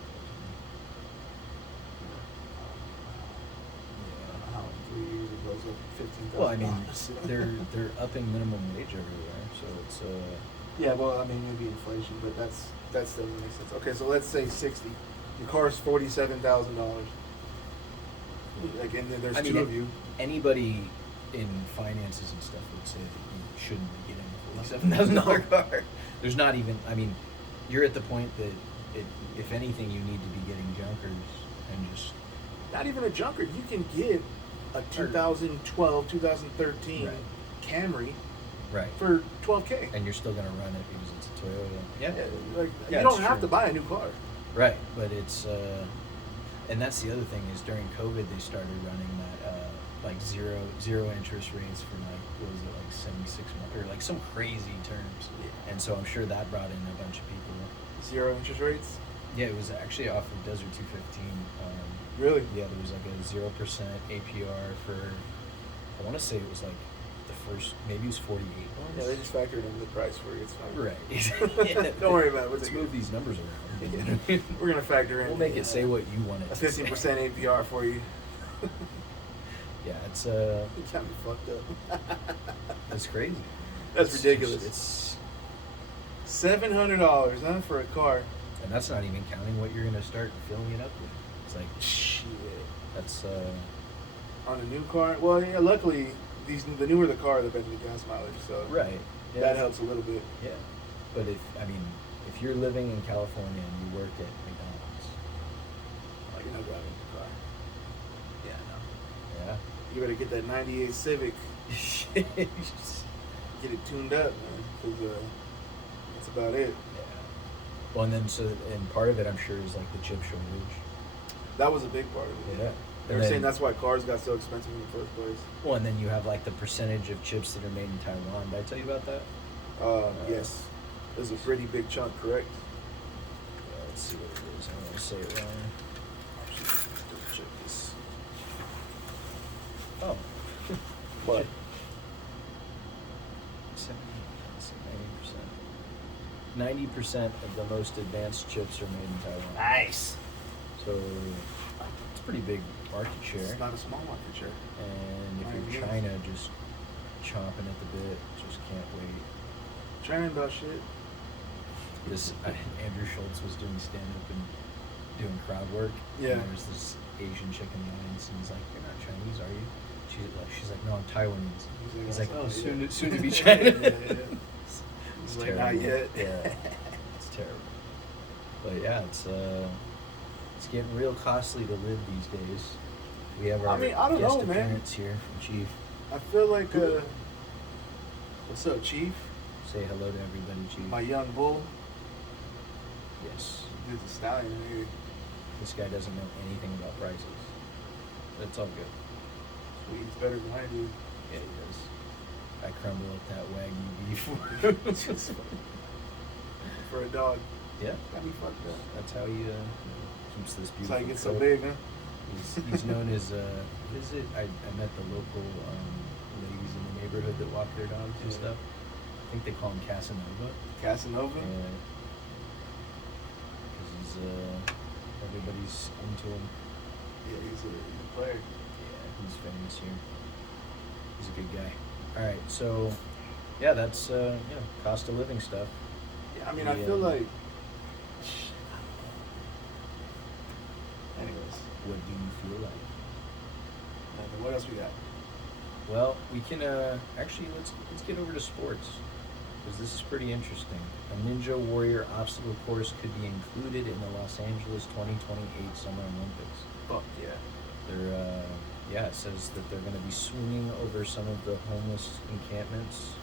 Yeah. How in 3 years it goes up 15,000. Well, I mean, they're upping minimum wage everywhere, so it's Yeah, well, I mean, maybe inflation, but that still doesn't make sense. Okay, so let's say 60. Your car's $47,000. Like, and then there's two of you. Anybody in finances and stuff would say that you shouldn't be getting a $47,000 car. There's not even. I mean, you're at the point that if anything, you need to be getting junkers and just. Not even a junker. You can get a 2012, 2013 Right. Camry Right. for $12K. And you're still gonna run it because it's a Toyota. Yeah, like Yeah, you don't it's have true. to buy a new car. Right, but it's and that's the other thing is during COVID they started running that like zero interest rates for like what was it like 76 months or like some crazy terms, and so I'm sure that brought in a bunch of people. 0 interest rates. Yeah, it was actually off of Desert 215. Really? Yeah, there was like a 0% APR for I want to say it was like the first maybe it was 48 months. Yeah, they just factored in the price for you. It's fine. Right. Yeah. Don't worry about it. Let's move these numbers around. We're gonna factor in. We'll make it say what you want it a to say. 15% APR for you. Yeah, it's You got me fucked up. it's crazy. That's It's ridiculous. just- $700, huh, for a car? and that's not even counting what you're gonna start filling it up with. It's like Shit. that's On a new car? Well, yeah. Luckily, the newer the car, the better the gas mileage. So right. Yeah. that helps a little bit. Yeah, but if you're living in California and you work at McDonald's, Oh, you're not driving a car. Yeah, no. yeah, You better get that '98 Civic. Get it tuned up, man. Because that's about it. yeah, Well, and then and part of it, I'm sure, is like the chip shortage. That was a big part of it. Yeah. They were saying that's why cars got so expensive in the first place. Well, and then you have like the percentage of chips that are made in Taiwan. Did I tell you about that? Yes. There's a pretty big chunk, correct? Let's see what it is. I don't want to say it wrong. Let's check this. Oh. What? 90% of the most advanced chips are made in Taiwan. Nice. So it's a pretty big market share. It's not a small market share. And if you're China, just chomping at the bit, just can't wait. China about shit. Andrew Schultz was doing stand-up and doing crowd work. Yeah. And there was this Asian chick in the audience, and he's like, "You're not Chinese, are you?" She's like, "No, I'm Taiwanese." He's like, "Oh, soon to be China." It's like, not yet. Yeah, it's terrible. But yeah, it's getting real costly to live these days. We have our I don't guest know, man. appearance here from Chief. I feel like, what's up, Chief? Say hello to everybody, Chief. My young bull. Yes. There's a stallion here. This guy doesn't know anything about prices. That's all good. He eats better than I do. Yeah, he does. I crumble up that Wagyu beef. For a dog. Yeah. Got me fucked up. That's how he keeps this beautiful That's how he gets so coat. big, huh? He's known as, what is it? I met the local ladies in the neighborhood that walk their dogs and stuff. I think they call him Casanova. Casanova? Yeah. Because everybody's into him. Yeah, he's a player. Yeah, he's famous here. He's a good guy. All right, so yeah, that's cost of living stuff. Yeah, I mean, I feel like. Anyways, What do you feel like? what else we got? Well, we can actually let's get over to sports because this is pretty interesting. A Ninja Warrior obstacle course could be included in the Los Angeles 2028 Summer Olympics. Fuck yeah. They're it says that they're going to be swinging over some of the homeless encampments.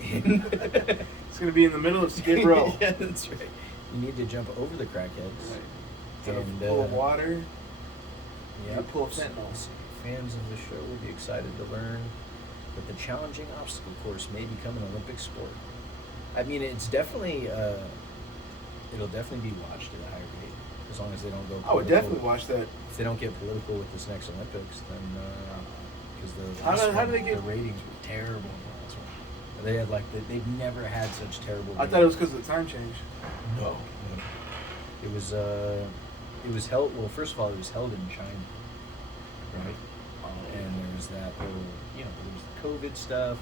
It's gonna be in the middle of Skid Row. Yeah, that's right. You need to jump over the crackheads. Right. Get And, a pool of water. Yeah, a pool of fentanyl. Fans of the show will be excited to learn that the challenging obstacle course may become an Olympic sport. I mean, it's definitely it'll definitely be watched at a higher rate as long as they don't go. I would definitely watch that. If they don't get political with this next Olympics, then because how do they get the ratings were terrible. That's why. They had they've never had such terrible. I thought it was because of the time change. No. It was held. Well, first of all, it was held in China, right? And there was that whole, there was the COVID stuff.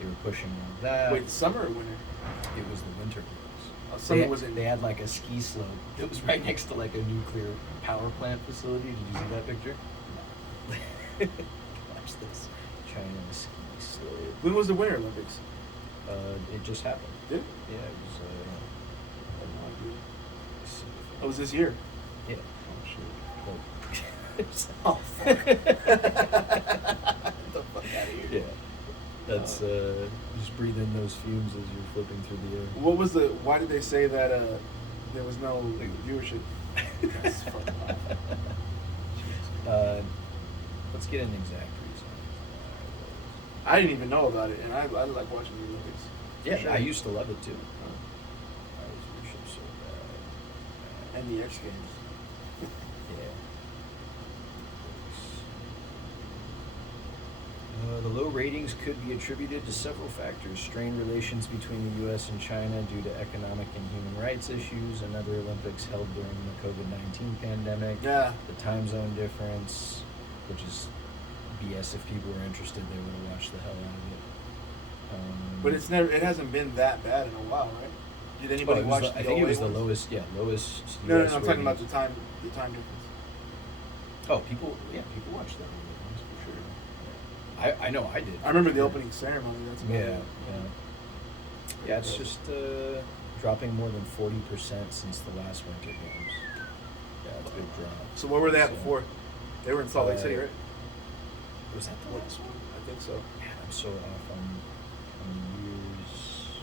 They were pushing all that. Wait, summer or winter? It was the winter games. Summer was in. They had like a ski slope that was right next to like a nuclear power plant facility. Did you see that picture? Watch this. China ski slope. When was the Winter Olympics? It just happened. Did it? Yeah, it was. Oh, it was this year. Yeah. Oh, fuck. Get the fuck out of here. Yeah. That's just breathe in those fumes as you're flipping through the air. What was the? Why did they say that there was no viewership? That's fucking awful. Let's get an exact reason. I didn't even know about it, and I like watching the Olympics. Yeah, Sure. I used to love it too. I was viewership so bad. And the X Games. Yeah. The low ratings could be attributed to several factors: strained relations between the U.S. and China due to economic and human rights issues, another Olympics held during the COVID-19 pandemic, Yeah. the time zone difference, which is BS. If people were interested, they would have watched the hell out of it. But it hasn't been that bad in a while, right? Did anybody watch the I think it was ones? the lowest. Yeah, lowest. No, US I'm talking about ratings. the time difference. Oh, people watch that movie for sure. I know I did. I remember the opening ceremony. That's about Yeah, it. yeah. It's just dropping more than 40% since the last Winter Games. Yeah, it's a big drop. So where were they at So, before? They were in Salt Lake City, right? Was that the last one? I think so. Man, I'm so off on years.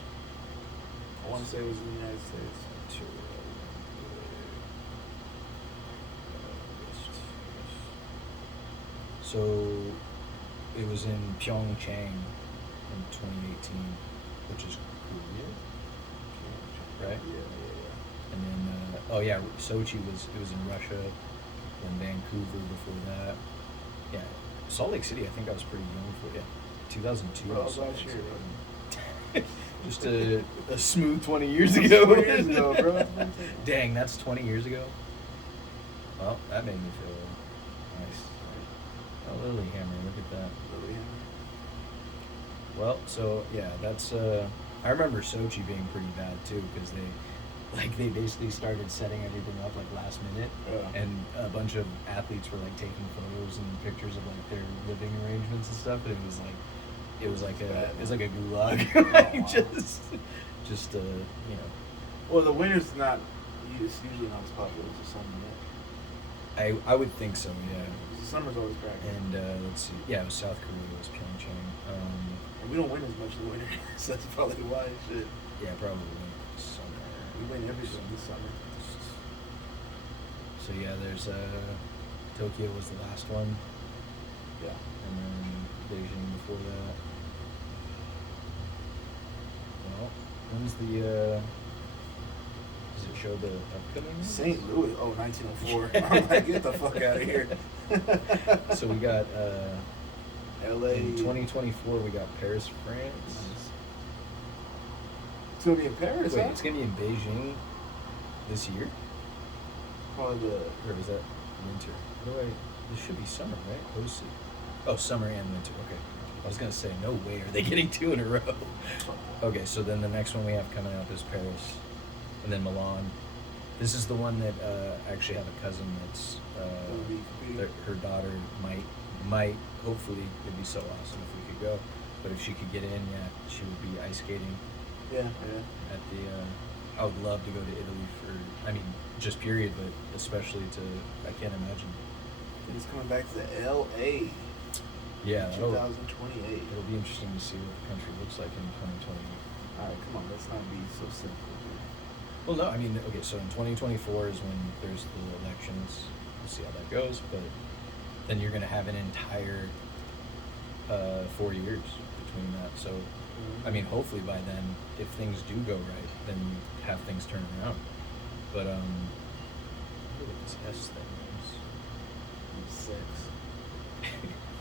I want to say it was in the United States. So it was in Pyeongchang in 2018, which is Korea, right? Yeah. And then Sochi was in Russia, then Vancouver before that. Yeah, Salt Lake City. I think I was pretty young for 2002. Bro, I was last year, bro. Just a smooth 20 years ago. 20 years ago, bro. Dang, that's 20 years ago. Well, that made me feel nice. Oh, Lilyhammer, look at that. Lilyhammer. Well, so yeah, that's. I remember Sochi being pretty bad too, because they basically started setting everything up like last minute, and a bunch of athletes were like taking photos and pictures of like their living arrangements and stuff. And it was like a gulag. Wow. just you know. Well, the winter's not. It's usually not as popular as the summer. Right? I would think so, yeah. The summer's always cracking. And let's see, yeah, it was South Korea, it was Pyeongchang. And we don't win as much in the winter, so that's probably why. Shit. Yeah, probably summer. We win everything this summer. So yeah, there's Tokyo was the last one. Yeah. And then Beijing before that. Well, when's the does it show the upcoming ones? St. Louis, 1904. I'm like, get the fuck out of here. So we got LA. in 2024 we got Paris, France. It's gonna be in Paris, Wait, huh? it's gonna be in Beijing this year? Probably the. Or is that winter? This should be summer, right? Hosted. Oh, summer and winter. Okay. I was gonna say, no way are they getting two in a row. Okay, so then the next one we have coming up is Paris, and then Milan. This is the one that I actually have a cousin that's her daughter might hopefully it'd be so awesome if we could go, but if she could get in, yeah, she would be ice skating. Yeah. At the I would love to go to Italy for, I mean, just period, but especially I can't imagine. And it's coming back to LA. Yeah, 2028. It'll be interesting to see what the country looks like in 2020. All right, come on, let's not be so simple, dude. Well, no, I mean, okay, so in 2024 is when there's the elections. We'll see how that goes, but then you're going to have an entire 4 years between that. So, I mean, hopefully by then, if things do go right, then you have things turn around. But, look at this S thing. Sex.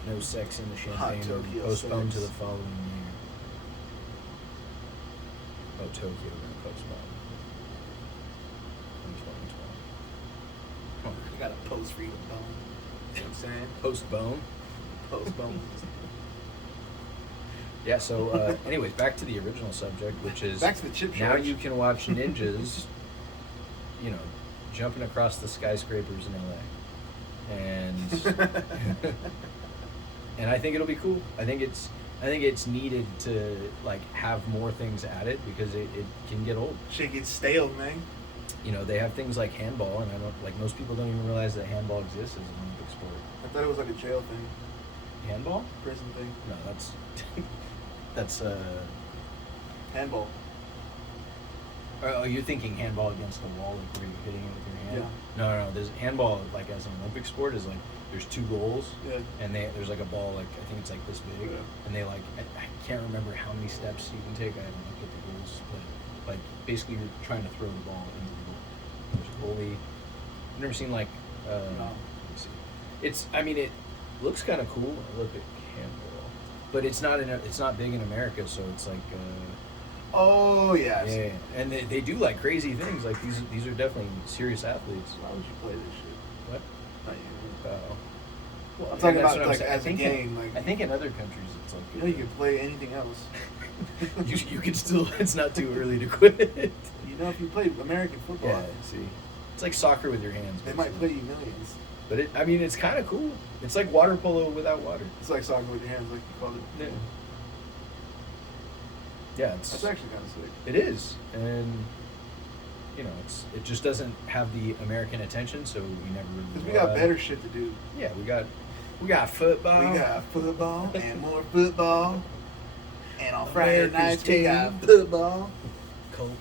No sex in the Hot champagne. Tokyo Postponed sex. to the following year. Oh, Tokyo got postponed in 2020. Come I got a post for you to bone. You know what I'm saying? Postpone. Postpone. Yeah. So, anyways, back to the original subject, which is Back to the chip now shortage. you can watch ninjas, jumping across the skyscrapers in LA, and and I think it'll be cool. I think it's needed to like have more things added because it can get old. Shit gets stale, man. They have things like handball, and I don't like most people don't even realize that handball exists as an Olympic sport. I thought it was like a jail thing, Handball? prison thing. No, that's Handball. Oh, you're thinking handball against the wall, like where you're hitting it with your hand? Yeah. No. There's handball, like as an Olympic sport, is like there's two goals, Yeah. and there's like a ball, like I think it's like this big, Yeah. and they like I can't remember how many steps you can take. I haven't looked at the goals, but like basically you're trying to throw the ball into the goal. There's a goalie. I've never seen like. No. Let me see. It looks kind of cool. Olympic handball, but it's not big in America, so it's like. Oh yeah. Yeah, and they do like crazy things. Like these are definitely serious athletes. Why would you play this shit? What? Not you. Well, I'm talking that's about what like saying. as a game. I think in other countries it's like you can play anything else. you can still. It's not too early to quit. If you play American football, Yeah. See, it's like soccer with your hands. they might play you millions. But it's kind of cool. It's like water polo without water. It's like soccer with your hands, like you call it. Yeah. Yeah, That's actually kind of sick. It is, and it just doesn't have the American attention, so we never really. Because we got better shit to do. Yeah, we got football. We got football and more football. And on Friday America's nights we got team. football. Cold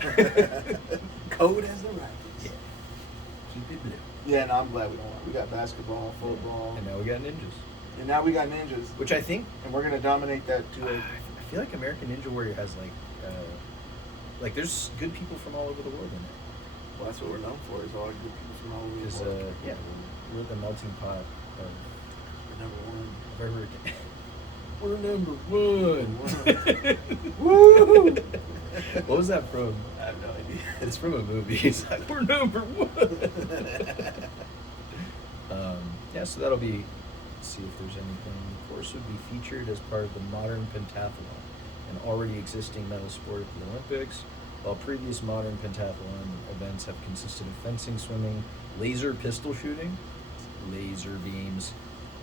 Light. Cold as the Rockets. Yeah. Keep it blue. Yeah, no, I'm glad we don't want. We got basketball, football, And now we got ninjas. and now we got ninjas, Which I think, and we're gonna dominate that too. I feel like American Ninja Warrior has like there's good people from all over the world in it. Well, that's what we're known for. Is all the good people from all over Because the world. yeah, we're the melting pot We're number one. we're number one. Woo! What was that from? I have no idea. It's from a movie. It's like we're number one. Yeah, so that'll be. Let's see if there's anything. The course would be featured as part of the modern pentathlon, an already existing medal sport at the Olympics. While previous modern pentathlon events have consisted of fencing, swimming, laser pistol shooting, laser beams,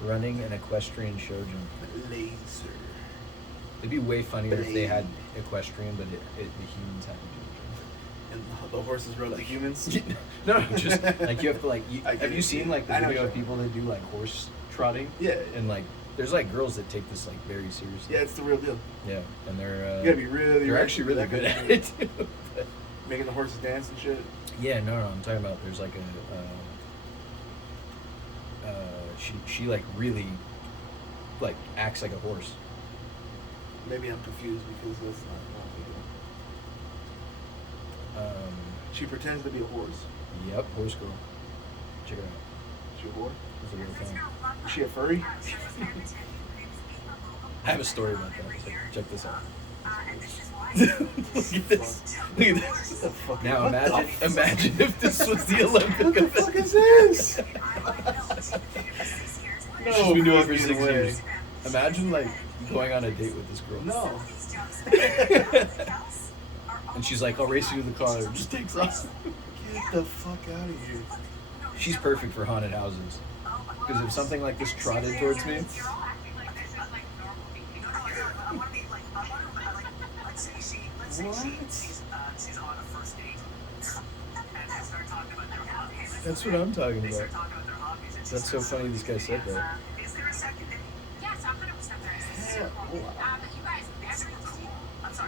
running, and equestrian show jumping. Laser. It'd be way funnier if they had equestrian, but the humans had to do it. And the horses rode the humans. No, just like you have to like. Have you seen like the I know video of what you people that do like horse trotting? Yeah. And like, there's like girls that take this like very seriously. Yeah, it's the real deal. Yeah, and they're. You gotta be really. They're actually really good at it too. But, Making the horses dance and shit. yeah, no, I'm talking about. There's like a. She like really, like acts like a horse. Maybe I'm confused because that's not she pretends to be a horse. Yep, horse girl. Check it out. Is she a whore? It's a real thing. Is she a furry? I have a story about that. Check this out. Look at this. Look at this. Now imagine if this was the Olympic What the event. fuck is this? No, She's been doing it for fucking 6 way. years. Imagine like going on a date with this girl. No. And she's like, I'll race you to the car. It just takes off. Get the fuck out of here. She's perfect for haunted houses. Because if something like this trotted towards me, that's what I'm talking about. That's so funny this guy said that.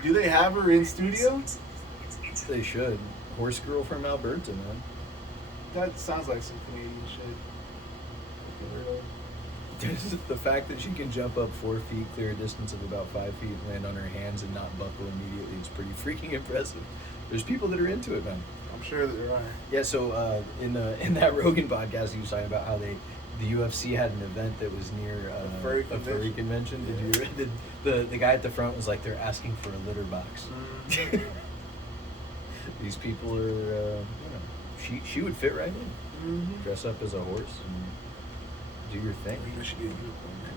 Do they have her in studio? They should. Horse girl from Alberta, man. That sounds like some Canadian shit. The fact that she can jump up 4 feet, clear a distance of about 5 feet, land on her hands and not buckle immediately is pretty freaking impressive. There's people that are into it, man. I'm sure that there are. Yeah, so in that Rogan podcast, he was talking about how the UFC had an event that was near A furry convention. Yeah. Did you? The guy at the front was like, they're asking for a litter box. These people are, she would fit right in. Mm-hmm. Dress up as a horse and do your thing. You should be a unicorn, man.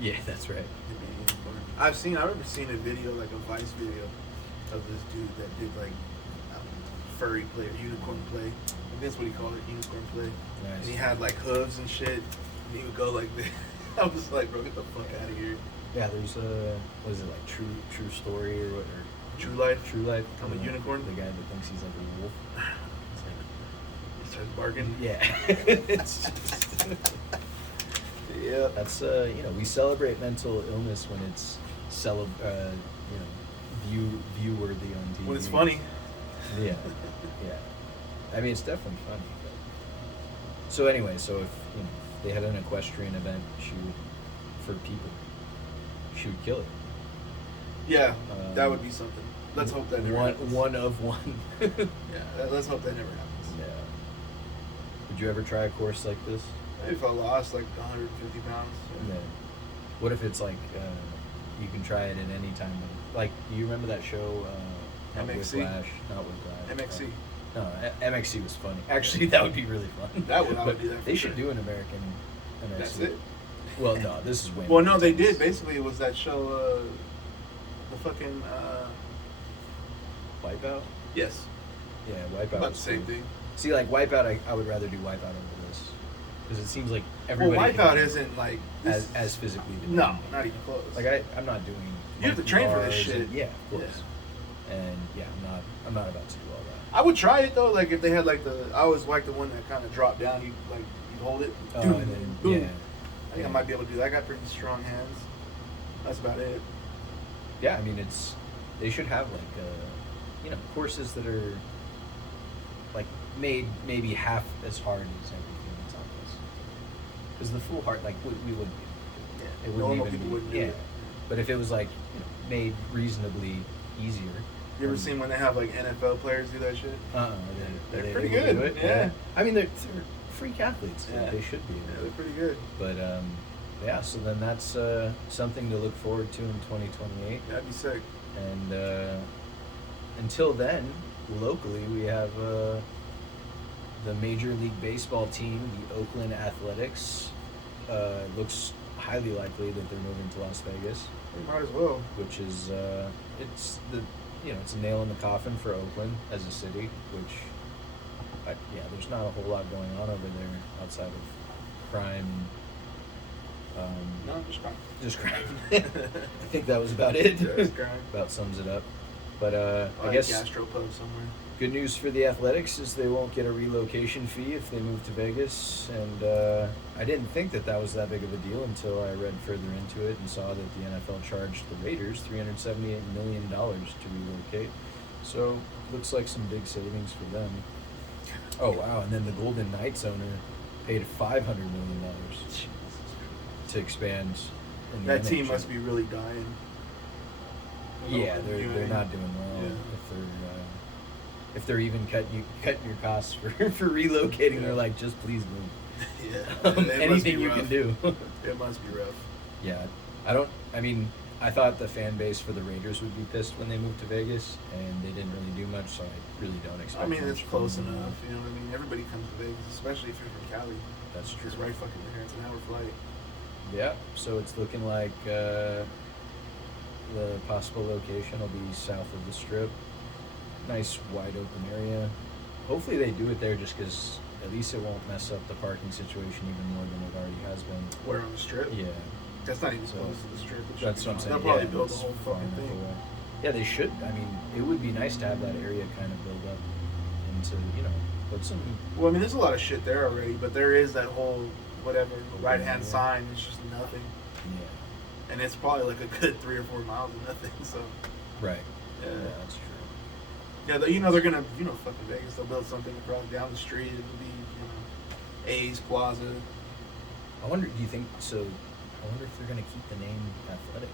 Yeah, that's right. You should be a unicorn. I remember seeing a video, like a Vice video, of this dude that did like furry play or unicorn play. I think that's what he called it, unicorn play. Nice. And he had like hooves and shit, and he would go like this. I was like, bro, get the fuck out of here. Yeah, there's what is it, like True Story or what? Or True Life. True Life. I'm a unicorn. The guy that thinks he's like a wolf. It's like, he starts barking. Yeah. It's just, Yeah. that's we celebrate mental illness when it's view worthy on TV. When it's funny. Yeah. Yeah. I mean, it's definitely funny. But... So anyway, so if they had an equestrian event, for people, she would kill it. Yeah, that would be something. Let's hope that never happens. One of one. Yeah, let's hope that never happens. Yeah. Would you ever try a course like this? If I lost like 150 pounds. Yeah. What if it's like you can try it at any time? Like, do you remember that show? Not MXC? Whiplash. Not Whiplash. MXC. No, MXC was funny. Actually, that would be really fun. I would But do that. They for should sure. do an American MXC. That's it. Well, no, this is way. Well, more no, they intense. did. Basically, it was that show, the fucking. Wipeout. Yes. Yeah, Wipeout. About the was same cool. thing. See, like Wipeout, I would rather do Wipeout over this because it seems like everybody. Well, can Wipeout do it isn't like as physically. No, demanding. not even close. Like I'm not doing. You have to train for this bars shit. and- yeah, of course. And yeah, I'm not about to do all that. I would try it though. Like if they had like I always like the one that kind of dropped down. You hold it. Oh, boom, and then boom. yeah. I think I might be able to do that. I got pretty strong hands. That's about it. Yeah, I mean it's They should have like courses that are like made maybe half as hard as everything that's on this. Because the full hard, like we wouldn't. Yeah. It wouldn't Normal even people be, wouldn't do yeah. it. But if it was like made reasonably easier. You ever seen when they have like NFL players do that shit? They're pretty able to good. do it? Yeah. I mean, they're freak athletes. Yeah. They should be. Yeah, they're pretty good. But yeah. So then that's something to look forward to in 2028. That'd be sick. And until then, locally we have the Major League Baseball team, the Oakland Athletics. Looks highly likely that they're moving to Las Vegas. They might as well. Which is it's a nail in the coffin for Oakland as a city. Which, there's not a whole lot going on over there outside of crime. No, just crime. Just crime. I think that was about it. Just crime. About sums it up. But I guess guess gastropub somewhere. good news for the Athletics is they won't get a relocation fee if they move to Vegas. And I didn't think that was that big of a deal until I read further into it and saw that the NFL charged the Raiders $378 million to relocate. So looks like some big savings for them. Oh wow! And then the Golden Knights owner paid $500 million to expand. In the That team NHL. must be really dying. Yeah, Oakland, they're you know they're what I not mean? doing well Yeah. if they're even cutting your costs for relocating. Yeah. They're like, just please move. Yeah. It must be Anything you rough. can do. It must be rough. Yeah, I thought the fan base for the Raiders would be pissed when they moved to Vegas, and they didn't really do much, so I really don't expect. I mean, much it's from close them. enough. You know what I mean? Everybody comes to Vegas, especially if you're from Cali. That's true. It's right fucking there. It's an hour flight. Yeah, so it's looking like the possible location will be south of the Strip. Nice wide open area. Hopefully they do it there just because at least it won't mess up the parking situation even more than it already has been. Where on the Strip? Yeah. That's not even So, close to the Strip. It should That's be what I'm fine. saying. They'll probably Yeah, build the it's whole far fucking enough thing. away. Yeah, they should. I mean, it would be nice to have that area kind of build up into, put some. Well, I mean, there's a lot of shit there already, but there is that whole whatever right hand area. sign. It's just nothing, Yeah. and it's probably like a good 3 or 4 miles of nothing. So Right. yeah, That's true. yeah. They're gonna fucking Vegas. They'll build something across down the street. It'll be A's Plaza. I wonder. Do you think so? I wonder if they're gonna keep the name Athletics,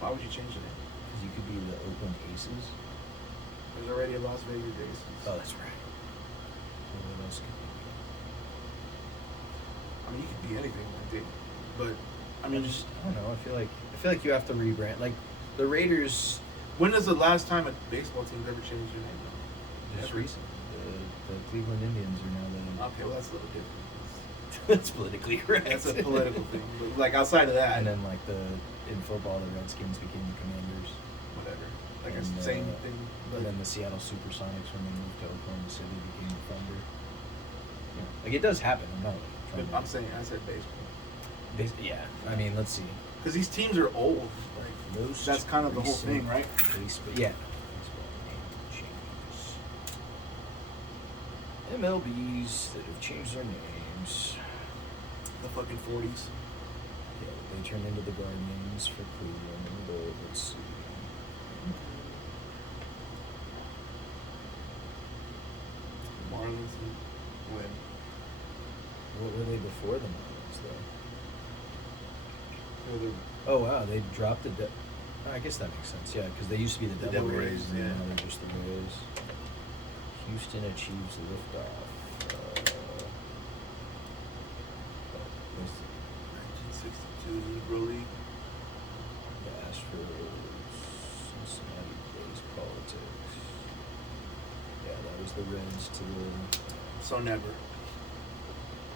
Why would you change the name? because you could be the Oakland Aces. There's already a Las Vegas Aces. Oh, that's right. What else could I mean, you could be anything, I think. But I I mean, don't know. I feel like you have to rebrand. Like the Raiders, when is the last time a baseball team's ever changed their name? Though? just Ever? recently, the Cleveland Indians are now the. Okay, well that's a little different. That's politically correct. That's a political thing. But like outside of that, And then like in football, the Redskins became the Commanders. whatever. Like And, it's the same thing. But then the Seattle SuperSonics, when they moved to Oklahoma City, became the Thunder. Yeah. Like it does happen. I'm not trying to. I'm saying I said baseball. Yeah. I mean, let's see. Because these teams are old. Like Most that's kind of the whole thing, recent right? Yeah. Baseball name changes. MLBs that have changed their names. The fucking 40s. Yeah, they turned into the Guardians for Cleveland. But let's see. Marlins and when? What were they before the Marlins, though? They're the Oh wow, they dropped the. I guess that makes sense. Yeah, because they used to be the The Devil Devil Rays, Rays, and yeah. now they're just the Rays. Houston achieves liftoff. Where's 1962 Negro League. the Astros, Cincinnati plays politics. Yeah, that was the Reds to the So never.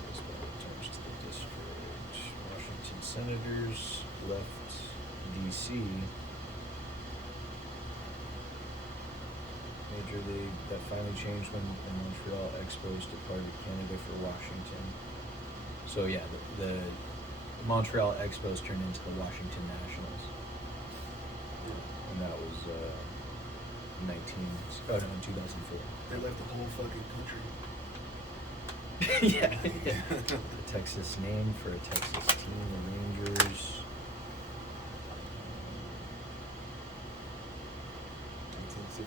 baseball returns to the district. Washington Senators left DC. Major League, that finally changed when the Montreal Expos departed Canada for Washington. So yeah, the Montreal Expos turned into the Washington Nationals, and that was 2004. They left the whole fucking country. Yeah. A Texas name for a Texas team, the Rangers. Yeah.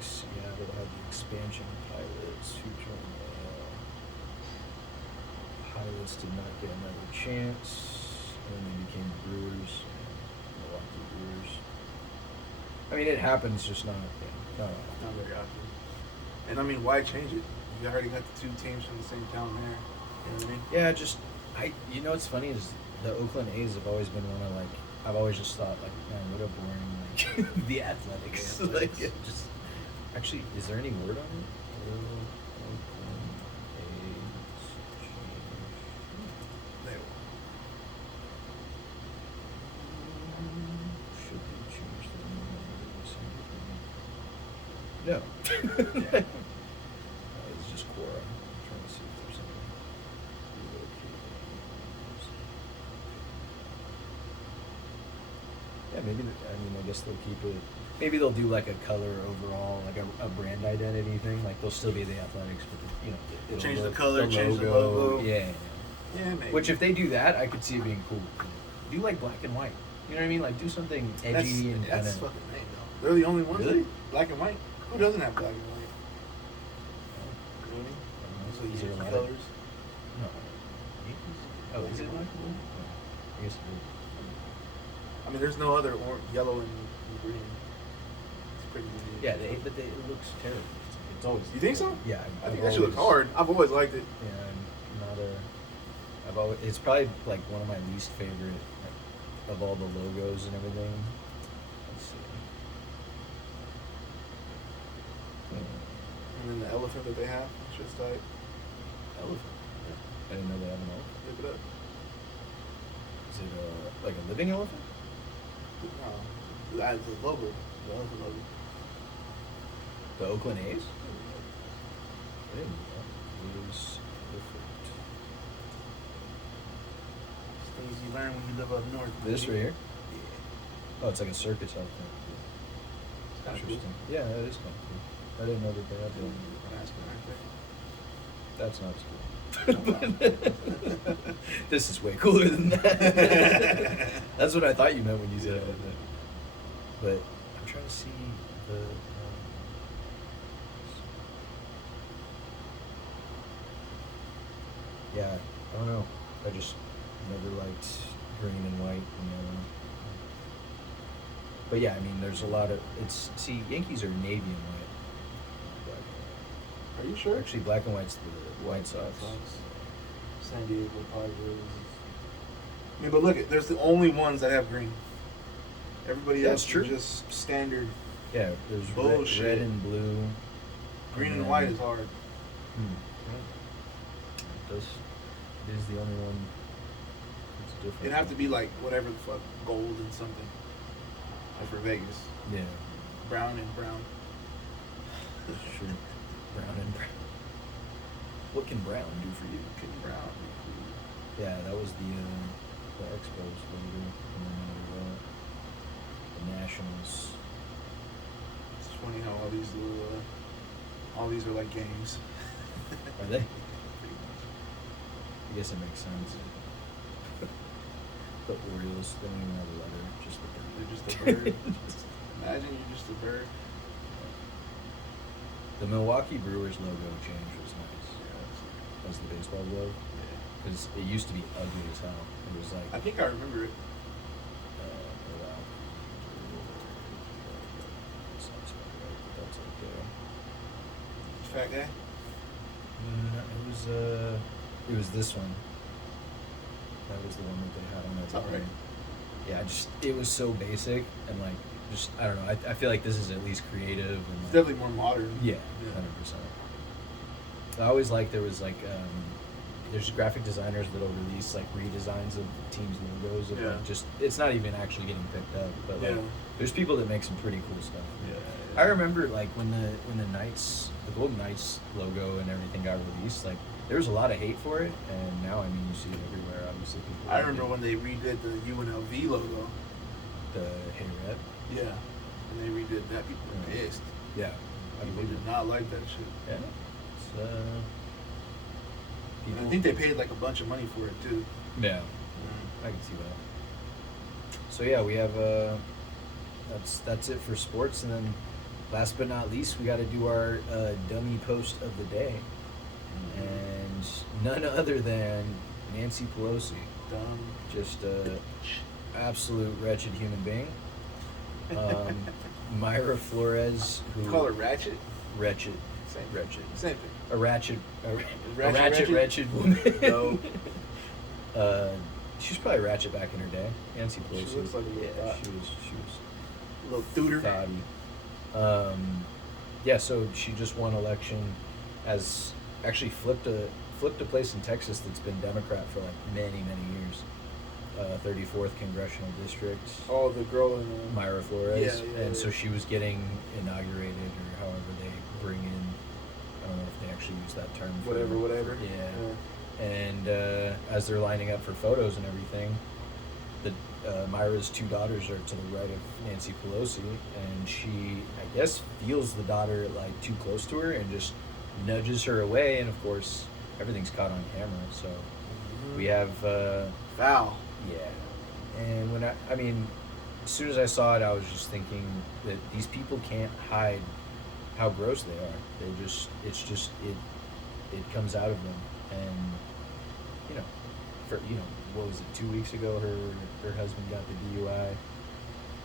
Seattle had the expansion pilots who joined pilots did not get another chance, and then they became Brewers, Milwaukee Brewers. I mean, it happens, just not often. Not very often. And I mean, why change it? You already got the two teams from the same town there. You know what I mean? Yeah, you know what's funny is the Oakland A's have always been one of like, I've always just thought like, man, what a boring like the Athletics. The Athletics. Like, just actually, is there any word on it? Oakland A's change. Should they change their name? No. Yeah. It's just Quora. I'm trying to see if there's any relocating. Yeah, maybe. I guess they'll keep it. Maybe they'll do like a color overall, like a brand identity thing. Like they'll still be the Athletics, but it'll Change the look, color, change the logo. Yeah. Yeah, maybe. Which if they do that, I could see it being cool. Do like black and white. You know what I mean? Like do something edgy and kind that's of. fucking lame though. They're the only ones. Really? Black and white. Who doesn't have black and white? Really? So Is there a lot of colors? No. Oh, is it black and white? Oh, I guess it is. I mean, there's no other yellow and green. It's pretty unique. Yeah, it looks terrible. It's always. You think so? Yeah, I think that should look hard. I've always liked it. Yeah, I'm not a. I've always. It's probably like one of my least favorite of all the logos and everything. Let's see. And then the elephant that they have, it's just like Elephant. I didn't know they have an elephant. look it up. Is it like a living elephant? No, that's the logo. The elephant logo. The Oakland A's? I didn't know that. It was perfect. Things you learn when you live up north. This baby. right here? Yeah. Oh, it's like a circus elephant. It's kinda Interesting. cool. Yeah, that is kind of cool. I didn't know that they had one. That's not as cool. This is way cooler than that. That's what I thought you meant when you said it. But I'm trying to see the. Yeah, I don't know. I just never liked green and white. But yeah, I mean, there's a lot of Yankees are navy and white. Are you sure? Actually, black and white's the White Sox. San Diego Padres. I mean, but look, there's the only ones that have green. Everybody That's else true. is just standard. Yeah, there's Bullshit. red and blue. Green and then- white is hard. It is the only one that's different. It'd have to be like whatever the fuck, gold and something. Like for Vegas. Yeah, Brown and brown. sure. Brown and brown. What can brown do for you? Can brown. Yeah, that was the Expos logo, and then the Nationals. It's funny how all these little, all these are like games. Are they? Pretty much. I guess it makes sense. The Orioles, they don't even have a letter, just the bird. They're just a bird. Imagine you're just a bird. The Milwaukee Brewers logo change was nice. Yeah, As the baseball glove. yeah. Because it used to be ugly as hell. It was like. I think I remember it. That's okay. Fat guy. It was this one. That was the one that they had on that. It's alright. Yeah, it was so basic and like I don't know. I feel like this is at least creative and It's like, definitely more modern. yeah, 100%. I always like there was like there's graphic designers that'll release like redesigns of teams' logos of Yeah. like just it's not even actually getting picked up, but like Yeah. there's people that make some pretty cool stuff. Yeah. I remember like when the Knights, the Golden Knights logo and everything got released, like there was a lot of hate for it, and now I mean you see it everywhere. Obviously, people. I like remember it. when they redid the UNLV logo. The Hey Red. Yeah. When they redid that, people were Yeah. pissed. Yeah. People did not like that shit. Yeah. It's, And I think they paid like a bunch of money for it too. Yeah, I can see that. So yeah, we have that's it for sports. And then, last but not least, we got to do our dummy post of the day, and none other than Nancy Pelosi, Dumb. just a absolute wretched human being. Myra Flores, who Call her Ratchet. wretched, Same. wretched, Same thing. a ratchet, Ratchet? wretched woman. No. She's probably ratchet back in her day. Nancy Pelosi. She looks like a little yeah, thot. she was A little tutor. thotty. Yeah, so she just won election, as actually flipped a place in Texas that's been Democrat for like many years. 34th congressional district. Oh, the girl in the... Myra Flores, and so yeah. she was getting inaugurated, or however they bring in. I don't know if they actually use that term. Whatever. Yeah. And as they're lining up for photos and everything, Myra's two daughters are to the right of Nancy Pelosi, and she, I guess, feels the daughter like too close to her and just nudges her away. And of course, everything's caught on camera, so we have. Foul. Yeah, and when I mean, as soon as I saw it, I was just thinking that these people can't hide how gross they are. It comes out of them, and what was it? 2 weeks ago, her husband got the DUI.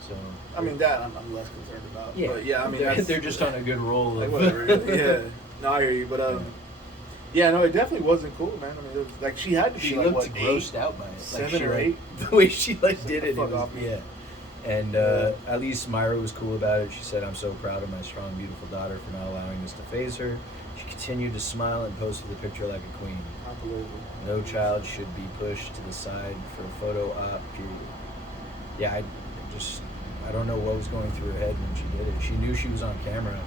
So I mean, that I'm less concerned about. yeah, But yeah, I mean, they're just on a good roll. like Of whatever. Yeah. No, I hear you, but yeah, no, it definitely wasn't cool, man. I mean, it was like she had to be She like looked what, grossed 8, out by it. 7 or 8. The way she did it. Fuck It was, off me. yeah. And at least Myra was cool about it. She said, "I'm so proud of my strong, beautiful daughter for not allowing this to faze her." She continued to smile and posted the picture like a queen. Unbelievable. No child should be pushed to the side for a photo op, period. Yeah, I don't know what was going through her head when she did it. She knew she was on camera.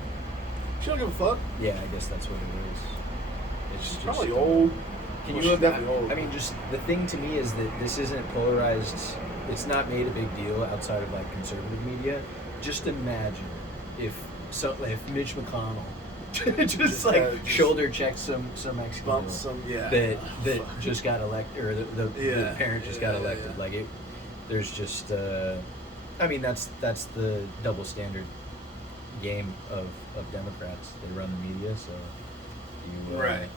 She don't give a fuck. Yeah, I guess that's what it is. It's She's just, probably old. Can Well, you she's definitely old. I mean, just the thing to me is that this isn't polarized. It's not made a big deal outside of like conservative media. Just imagine if Mitch McConnell just shoulder checked some Mexican Bump girl some, yeah. that Fuck. just got elected, or the Yeah. parent just Yeah, got elected. yeah. Like it, there's just I mean that's the double standard game of Democrats. They run the media, so you Right.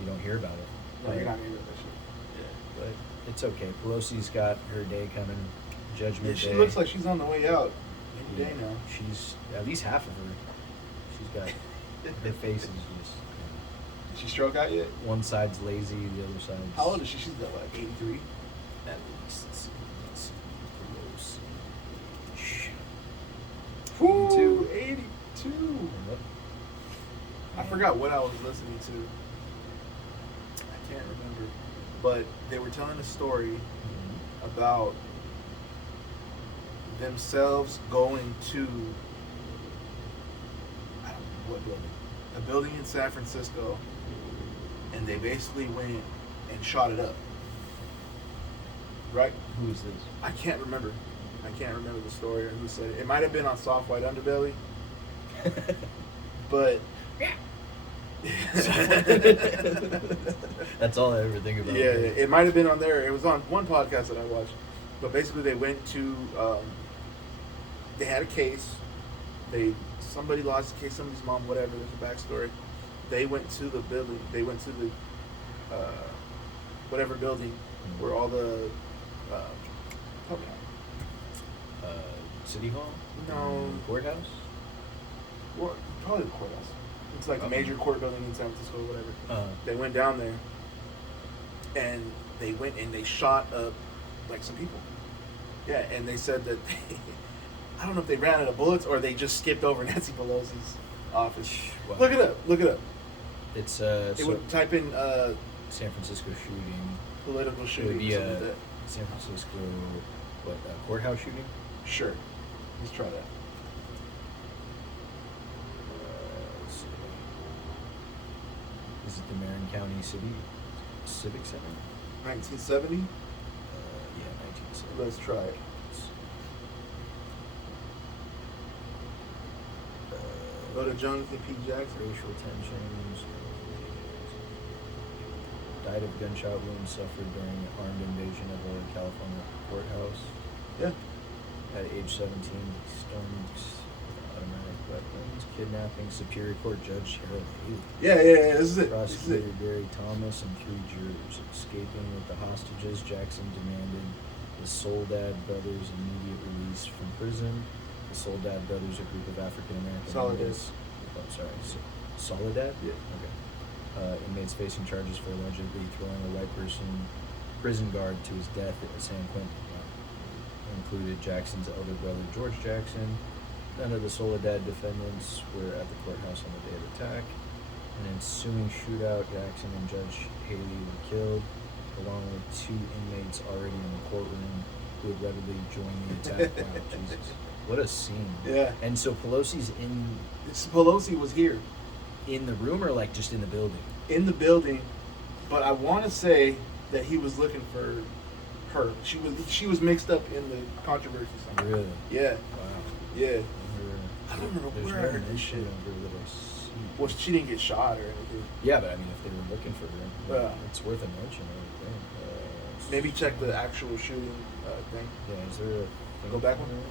you don't hear about it. No, you're not gonna hear that shit. Yeah, but it's okay. Pelosi's got her day coming. Judgment Yeah, she Day. looks like she's on the way out any day now. She's at least half of her. She's got the face is just Did she stroke out yet? one side's lazy, the other side's. How old is she? She's like 83. At least. Let's see. Pelosi. Shh. Woo, 82. 82. Yep. I forgot what I was listening to. I can't remember. But they were telling a story Mhm. about themselves going to I don't know what building. A building in San Francisco, and they basically went and shot it up. Right? Who is this? I can't remember. I can't remember the story or who said it. It might have been on Soft White Underbelly, but That's all I ever think about. yeah, it might have been on there. It was on one podcast that I watched. But basically, they went to. They had a case. Somebody lost a case. Somebody's mom, whatever. There's a backstory. They went to the building. They went to the whatever building where all the help me out. City Hall? No. Courthouse? Probably the courthouse. It's like a Okay. major court building in San Francisco or whatever. Uh, They went down there, and they went and they shot up like some people. Yeah, and they said that I don't know if they ran out of bullets or they just skipped over Nancy Pelosi's office. Wow. Look it up. Look it up. It's It would type in San Francisco shooting. political It would shooting. be Something like that. San Francisco courthouse shooting. Sure. Let's try that. Let's see. Is it the Marin County Civic Center? 1970. Yeah, 1970. Let's try it. Go to Jonathan P. Jackson. Racial tensions. Died of gunshot wounds suffered during armed invasion of a California courthouse. Yeah. At age 17, he stormed automatic weapons, kidnapping Superior Court Judge Harold Haley. Yeah. This is it. Prosecutor Gary Thomas and 3 jurors. Escaping with the hostages, Jackson demanded the Soledad brothers' immediate release from prison. The Soledad brothers, a group of African American inmates. Oh, sorry. Soledad? Yeah. Okay. Inmates facing charges for allegedly throwing a white prison guard to his death at San Quentin. Included Jackson's elder brother, George Jackson. None of the Soledad defendants were at the courthouse on the day of attack. An ensuing shootout, Jackson and Judge Haley were killed, along with 2 inmates already in the courtroom who had readily joined the attack. Wow, Jesus. What a scene. Yeah. And so Pelosi's Pelosi was here. in the room or like just in the building? In the building, but I want to say that he was looking for her. She was mixed up in the controversy somehow. Really? Yeah. Wow. Yeah. I There's- don't remember there's where no I heard this shit. mention of her that I see. Well, she didn't get shot or anything. Yeah, but I mean, if they were looking for her, Yeah. it's worth a mention, I would think. Maybe check the actual shooting thing. Yeah, is there a thing Go back for one. that?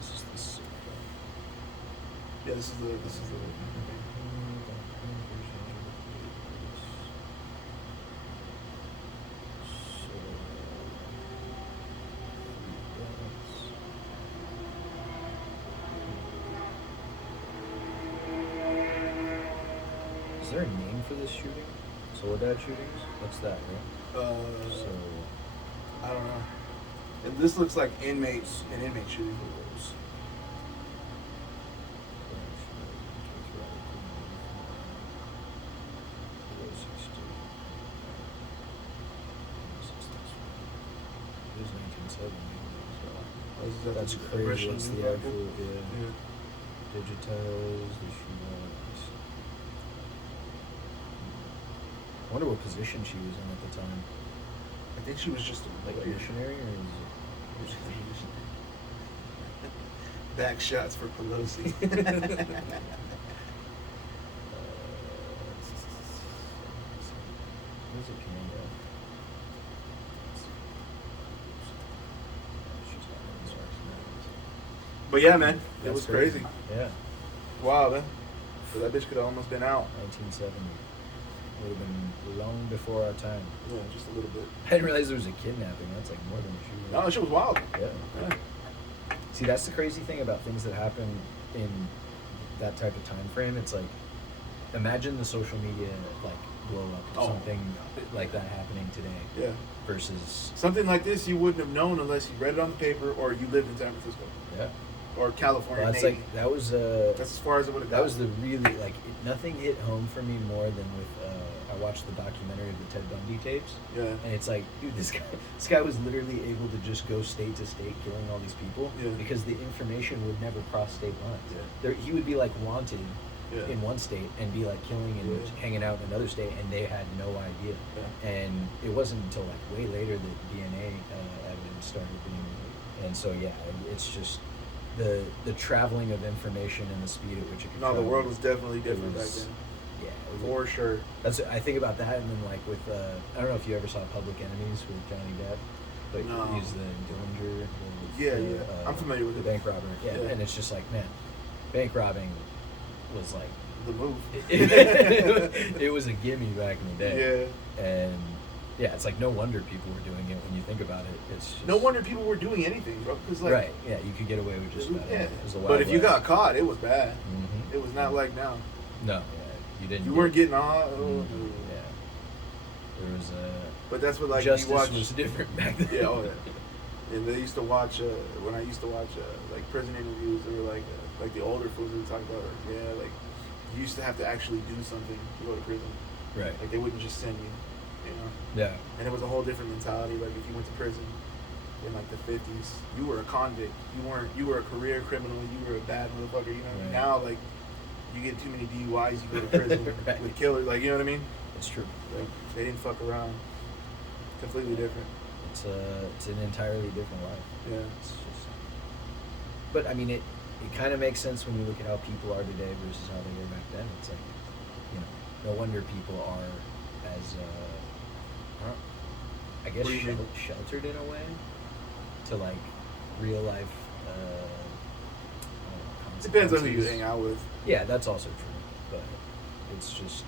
This is the sick one. Yeah, this is the. Is there a name for this shooting? Soledad shootings? What's that, right? So, I don't know. And this looks like an inmate shooting. That's the crazy. Russian That's the rifle? actual, Yeah. digitized, the shootout. I wonder what position she was in at the time. I think she was just Like a missionary, or is back shots for Pelosi. Where's it Canada? But yeah, man, it That's was crazy. Yeah. Wow, man. So that bitch could have almost been out. 1970. Would have been long before our time. Yeah, just a little bit. I didn't realize there was a kidnapping. That's like more than a shooting. No, she was wild. Yeah. Yeah. See, that's the crazy thing about things that happen in that type of time frame. It's like, imagine the social media like blow up, Oh. something like that happening today Yeah. versus Something like this you wouldn't have known unless you read it on the paper or you lived in San Francisco yeah. or California. Well, that's maybe. like that was That's as far as it would have that gone. was the really like nothing hit home for me more than with I watched the documentary of the Ted Bundy tapes. Yeah. And it's like, dude, this guy was literally able to just go state to state killing all these people Yeah. because the information would never cross state lines. Yeah. There, he would be like wanted Yeah. in one state and be like killing and Yeah. hanging out in another state, and they had no idea. Yeah. And it wasn't until like way later that DNA evidence started being, and so yeah, it's just the traveling of information and the speed at which it could. No, the travel. world was definitely It different was- back then. Yeah, it was- For sure. that's I think about that, and then like with I don't know if you ever saw Public Enemies with Johnny Depp, but No. he's the Dillinger. Yeah. I'm familiar with the it. bank robber. Yeah, Yeah. and it's just like, man, bank robbing was like The move. it was a gimme back in the day. Yeah. And yeah, it's like no wonder people were doing it when you think about it. It's just, No wonder people were doing anything, bro. Cause like, right? Yeah, you could get away with just about yeah. anything. It was the But Wild if you got West. caught, it was bad. Mhm. It was not like now. No, yeah, you didn't. You weren't getting all. Mhm, yeah, there was But that's what like justice you watch. was different back then. Yeah, oh yeah. And they used to watch when I used to watch like prison interviews. They were like the older fools would talk about. Yeah, like you used to have to actually do something to go to prison. Right. Like they wouldn't just send you. You know. Yeah. And it was a whole different mentality. Like if you went to prison in like the 50s, you were a convict. You were a career criminal. You were a bad motherfucker. You know. Right. Now like you get too many DUIs, you go to prison Right. with killers. Like you know what I mean? It's true. Like they didn't fuck around. Completely different. It's an entirely different life. Yeah. It's just, but I mean, it kind of makes sense when you look at how people are today versus how they were back then. It's like, you know, no wonder people are as, I guess, What do you mean? sheltered in a way. to like real life. Depends on who you consequences. hang out with. Yeah, that's also true, but it's just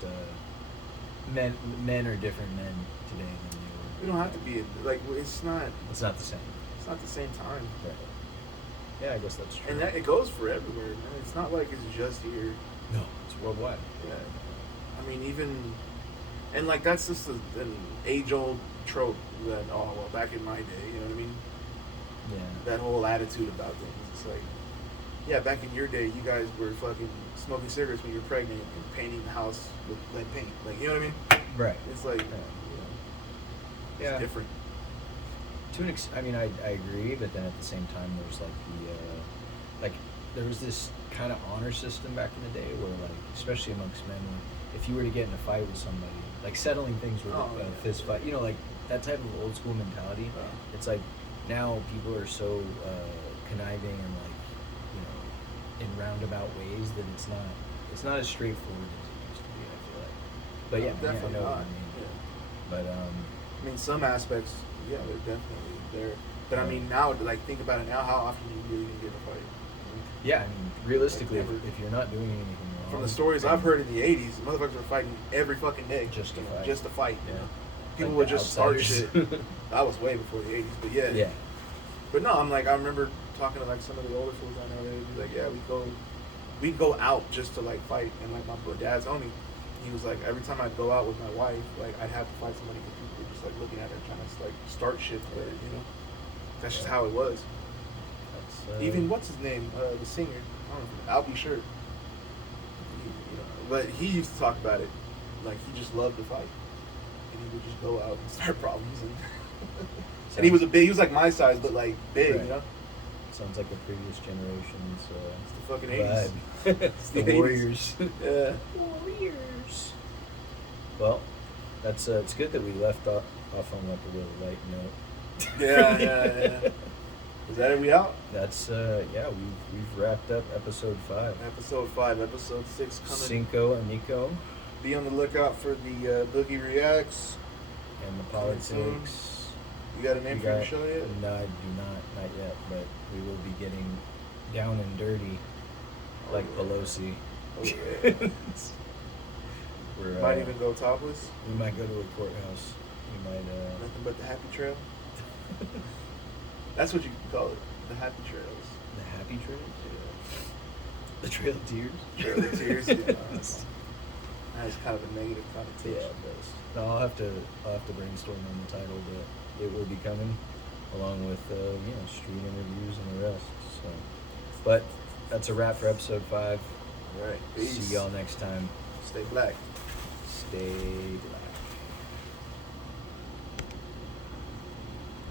men are different men today than they were. We don't have to be like it's not. It's not the same. It's not the same time. Right. Yeah, I guess that's true. And that it goes for everywhere, man. It's not like it's just here. No, it's worldwide. Yeah. I mean, even and like that's just an age-old trope that well back in my day, you know what I mean? Yeah. That whole attitude about things. It's like, yeah, back in your day, you guys were fucking smoking cigarettes when you're pregnant and painting the house with lead paint. Like, you know what I mean? Right. It's like, Yeah. it's different. To an I mean, I agree, but then at the same time, there's like like there was this kind of honor system back in the day where like, especially amongst men, where if you were to get in a fight with somebody, like settling things with a fist fight, you know, like that type of old school mentality. It's like now people are so conniving and like, you know, in roundabout ways that it's not as straightforward as it used to be. I feel like, but yeah, definitely I know not. what you mean. Yeah. But I mean, some aspects, yeah, they're definitely there. But I mean, now, like, think about it now. How often are you really gonna get in a fight? yeah, I mean, realistically, Like, if you're not doing anything wrong, From the stories I've heard in the '80s, motherfuckers were fighting every fucking day Just to you know, fight. Just to fight. You Yeah. know? People Like would the just start outsiders. shit. That was way before the '80s, but yeah. Yeah. But no, I'm like, I remember talking to like some of the older fools I know. They'd be like, yeah, we'd go out just to like fight, and like my dad's homie, he was like, every time I'd go out with my wife, like I'd have to fight somebody because people were just like looking at her trying to like start shit with her, you know. That's just how it was. That's, Even what's his name, the singer, I don't know, I'll be sure. You know, but he used to talk about it, like he just loved to fight, and he would just go out and start problems, and he was like my size, but like big, Right. you know. Sounds like a previous generation's It's the fucking '80s. vibe. It's the 80s. Warriors. Yeah. Warriors. Well, that's it's good that we left off on like a really light note. Yeah. Is that it? We out? That's yeah. We've wrapped up episode 5. Episode 5, episode 6 coming. Cinco Amico Be on the lookout for the Boogie Reacts. and the Coming soon. politics. You got a name for the show yet? No, I do not yet. But we will be getting down and dirty, like yeah. Pelosi. Oh, yeah. We're, Might even go topless. We might go to a courthouse. We might. Nothing but the happy trail. That's what you can call it. The happy trails. The happy trails. Yeah. The Trail of Tears. Trail of Tears. Yeah. That has kind of a negative connotation. Yeah, it does. No, I'll have to brainstorm on the title, but it will be coming along with street interviews and the rest. So, but that's a wrap for episode 5. All right. Peace. See y'all next time. Stay black. Stay black.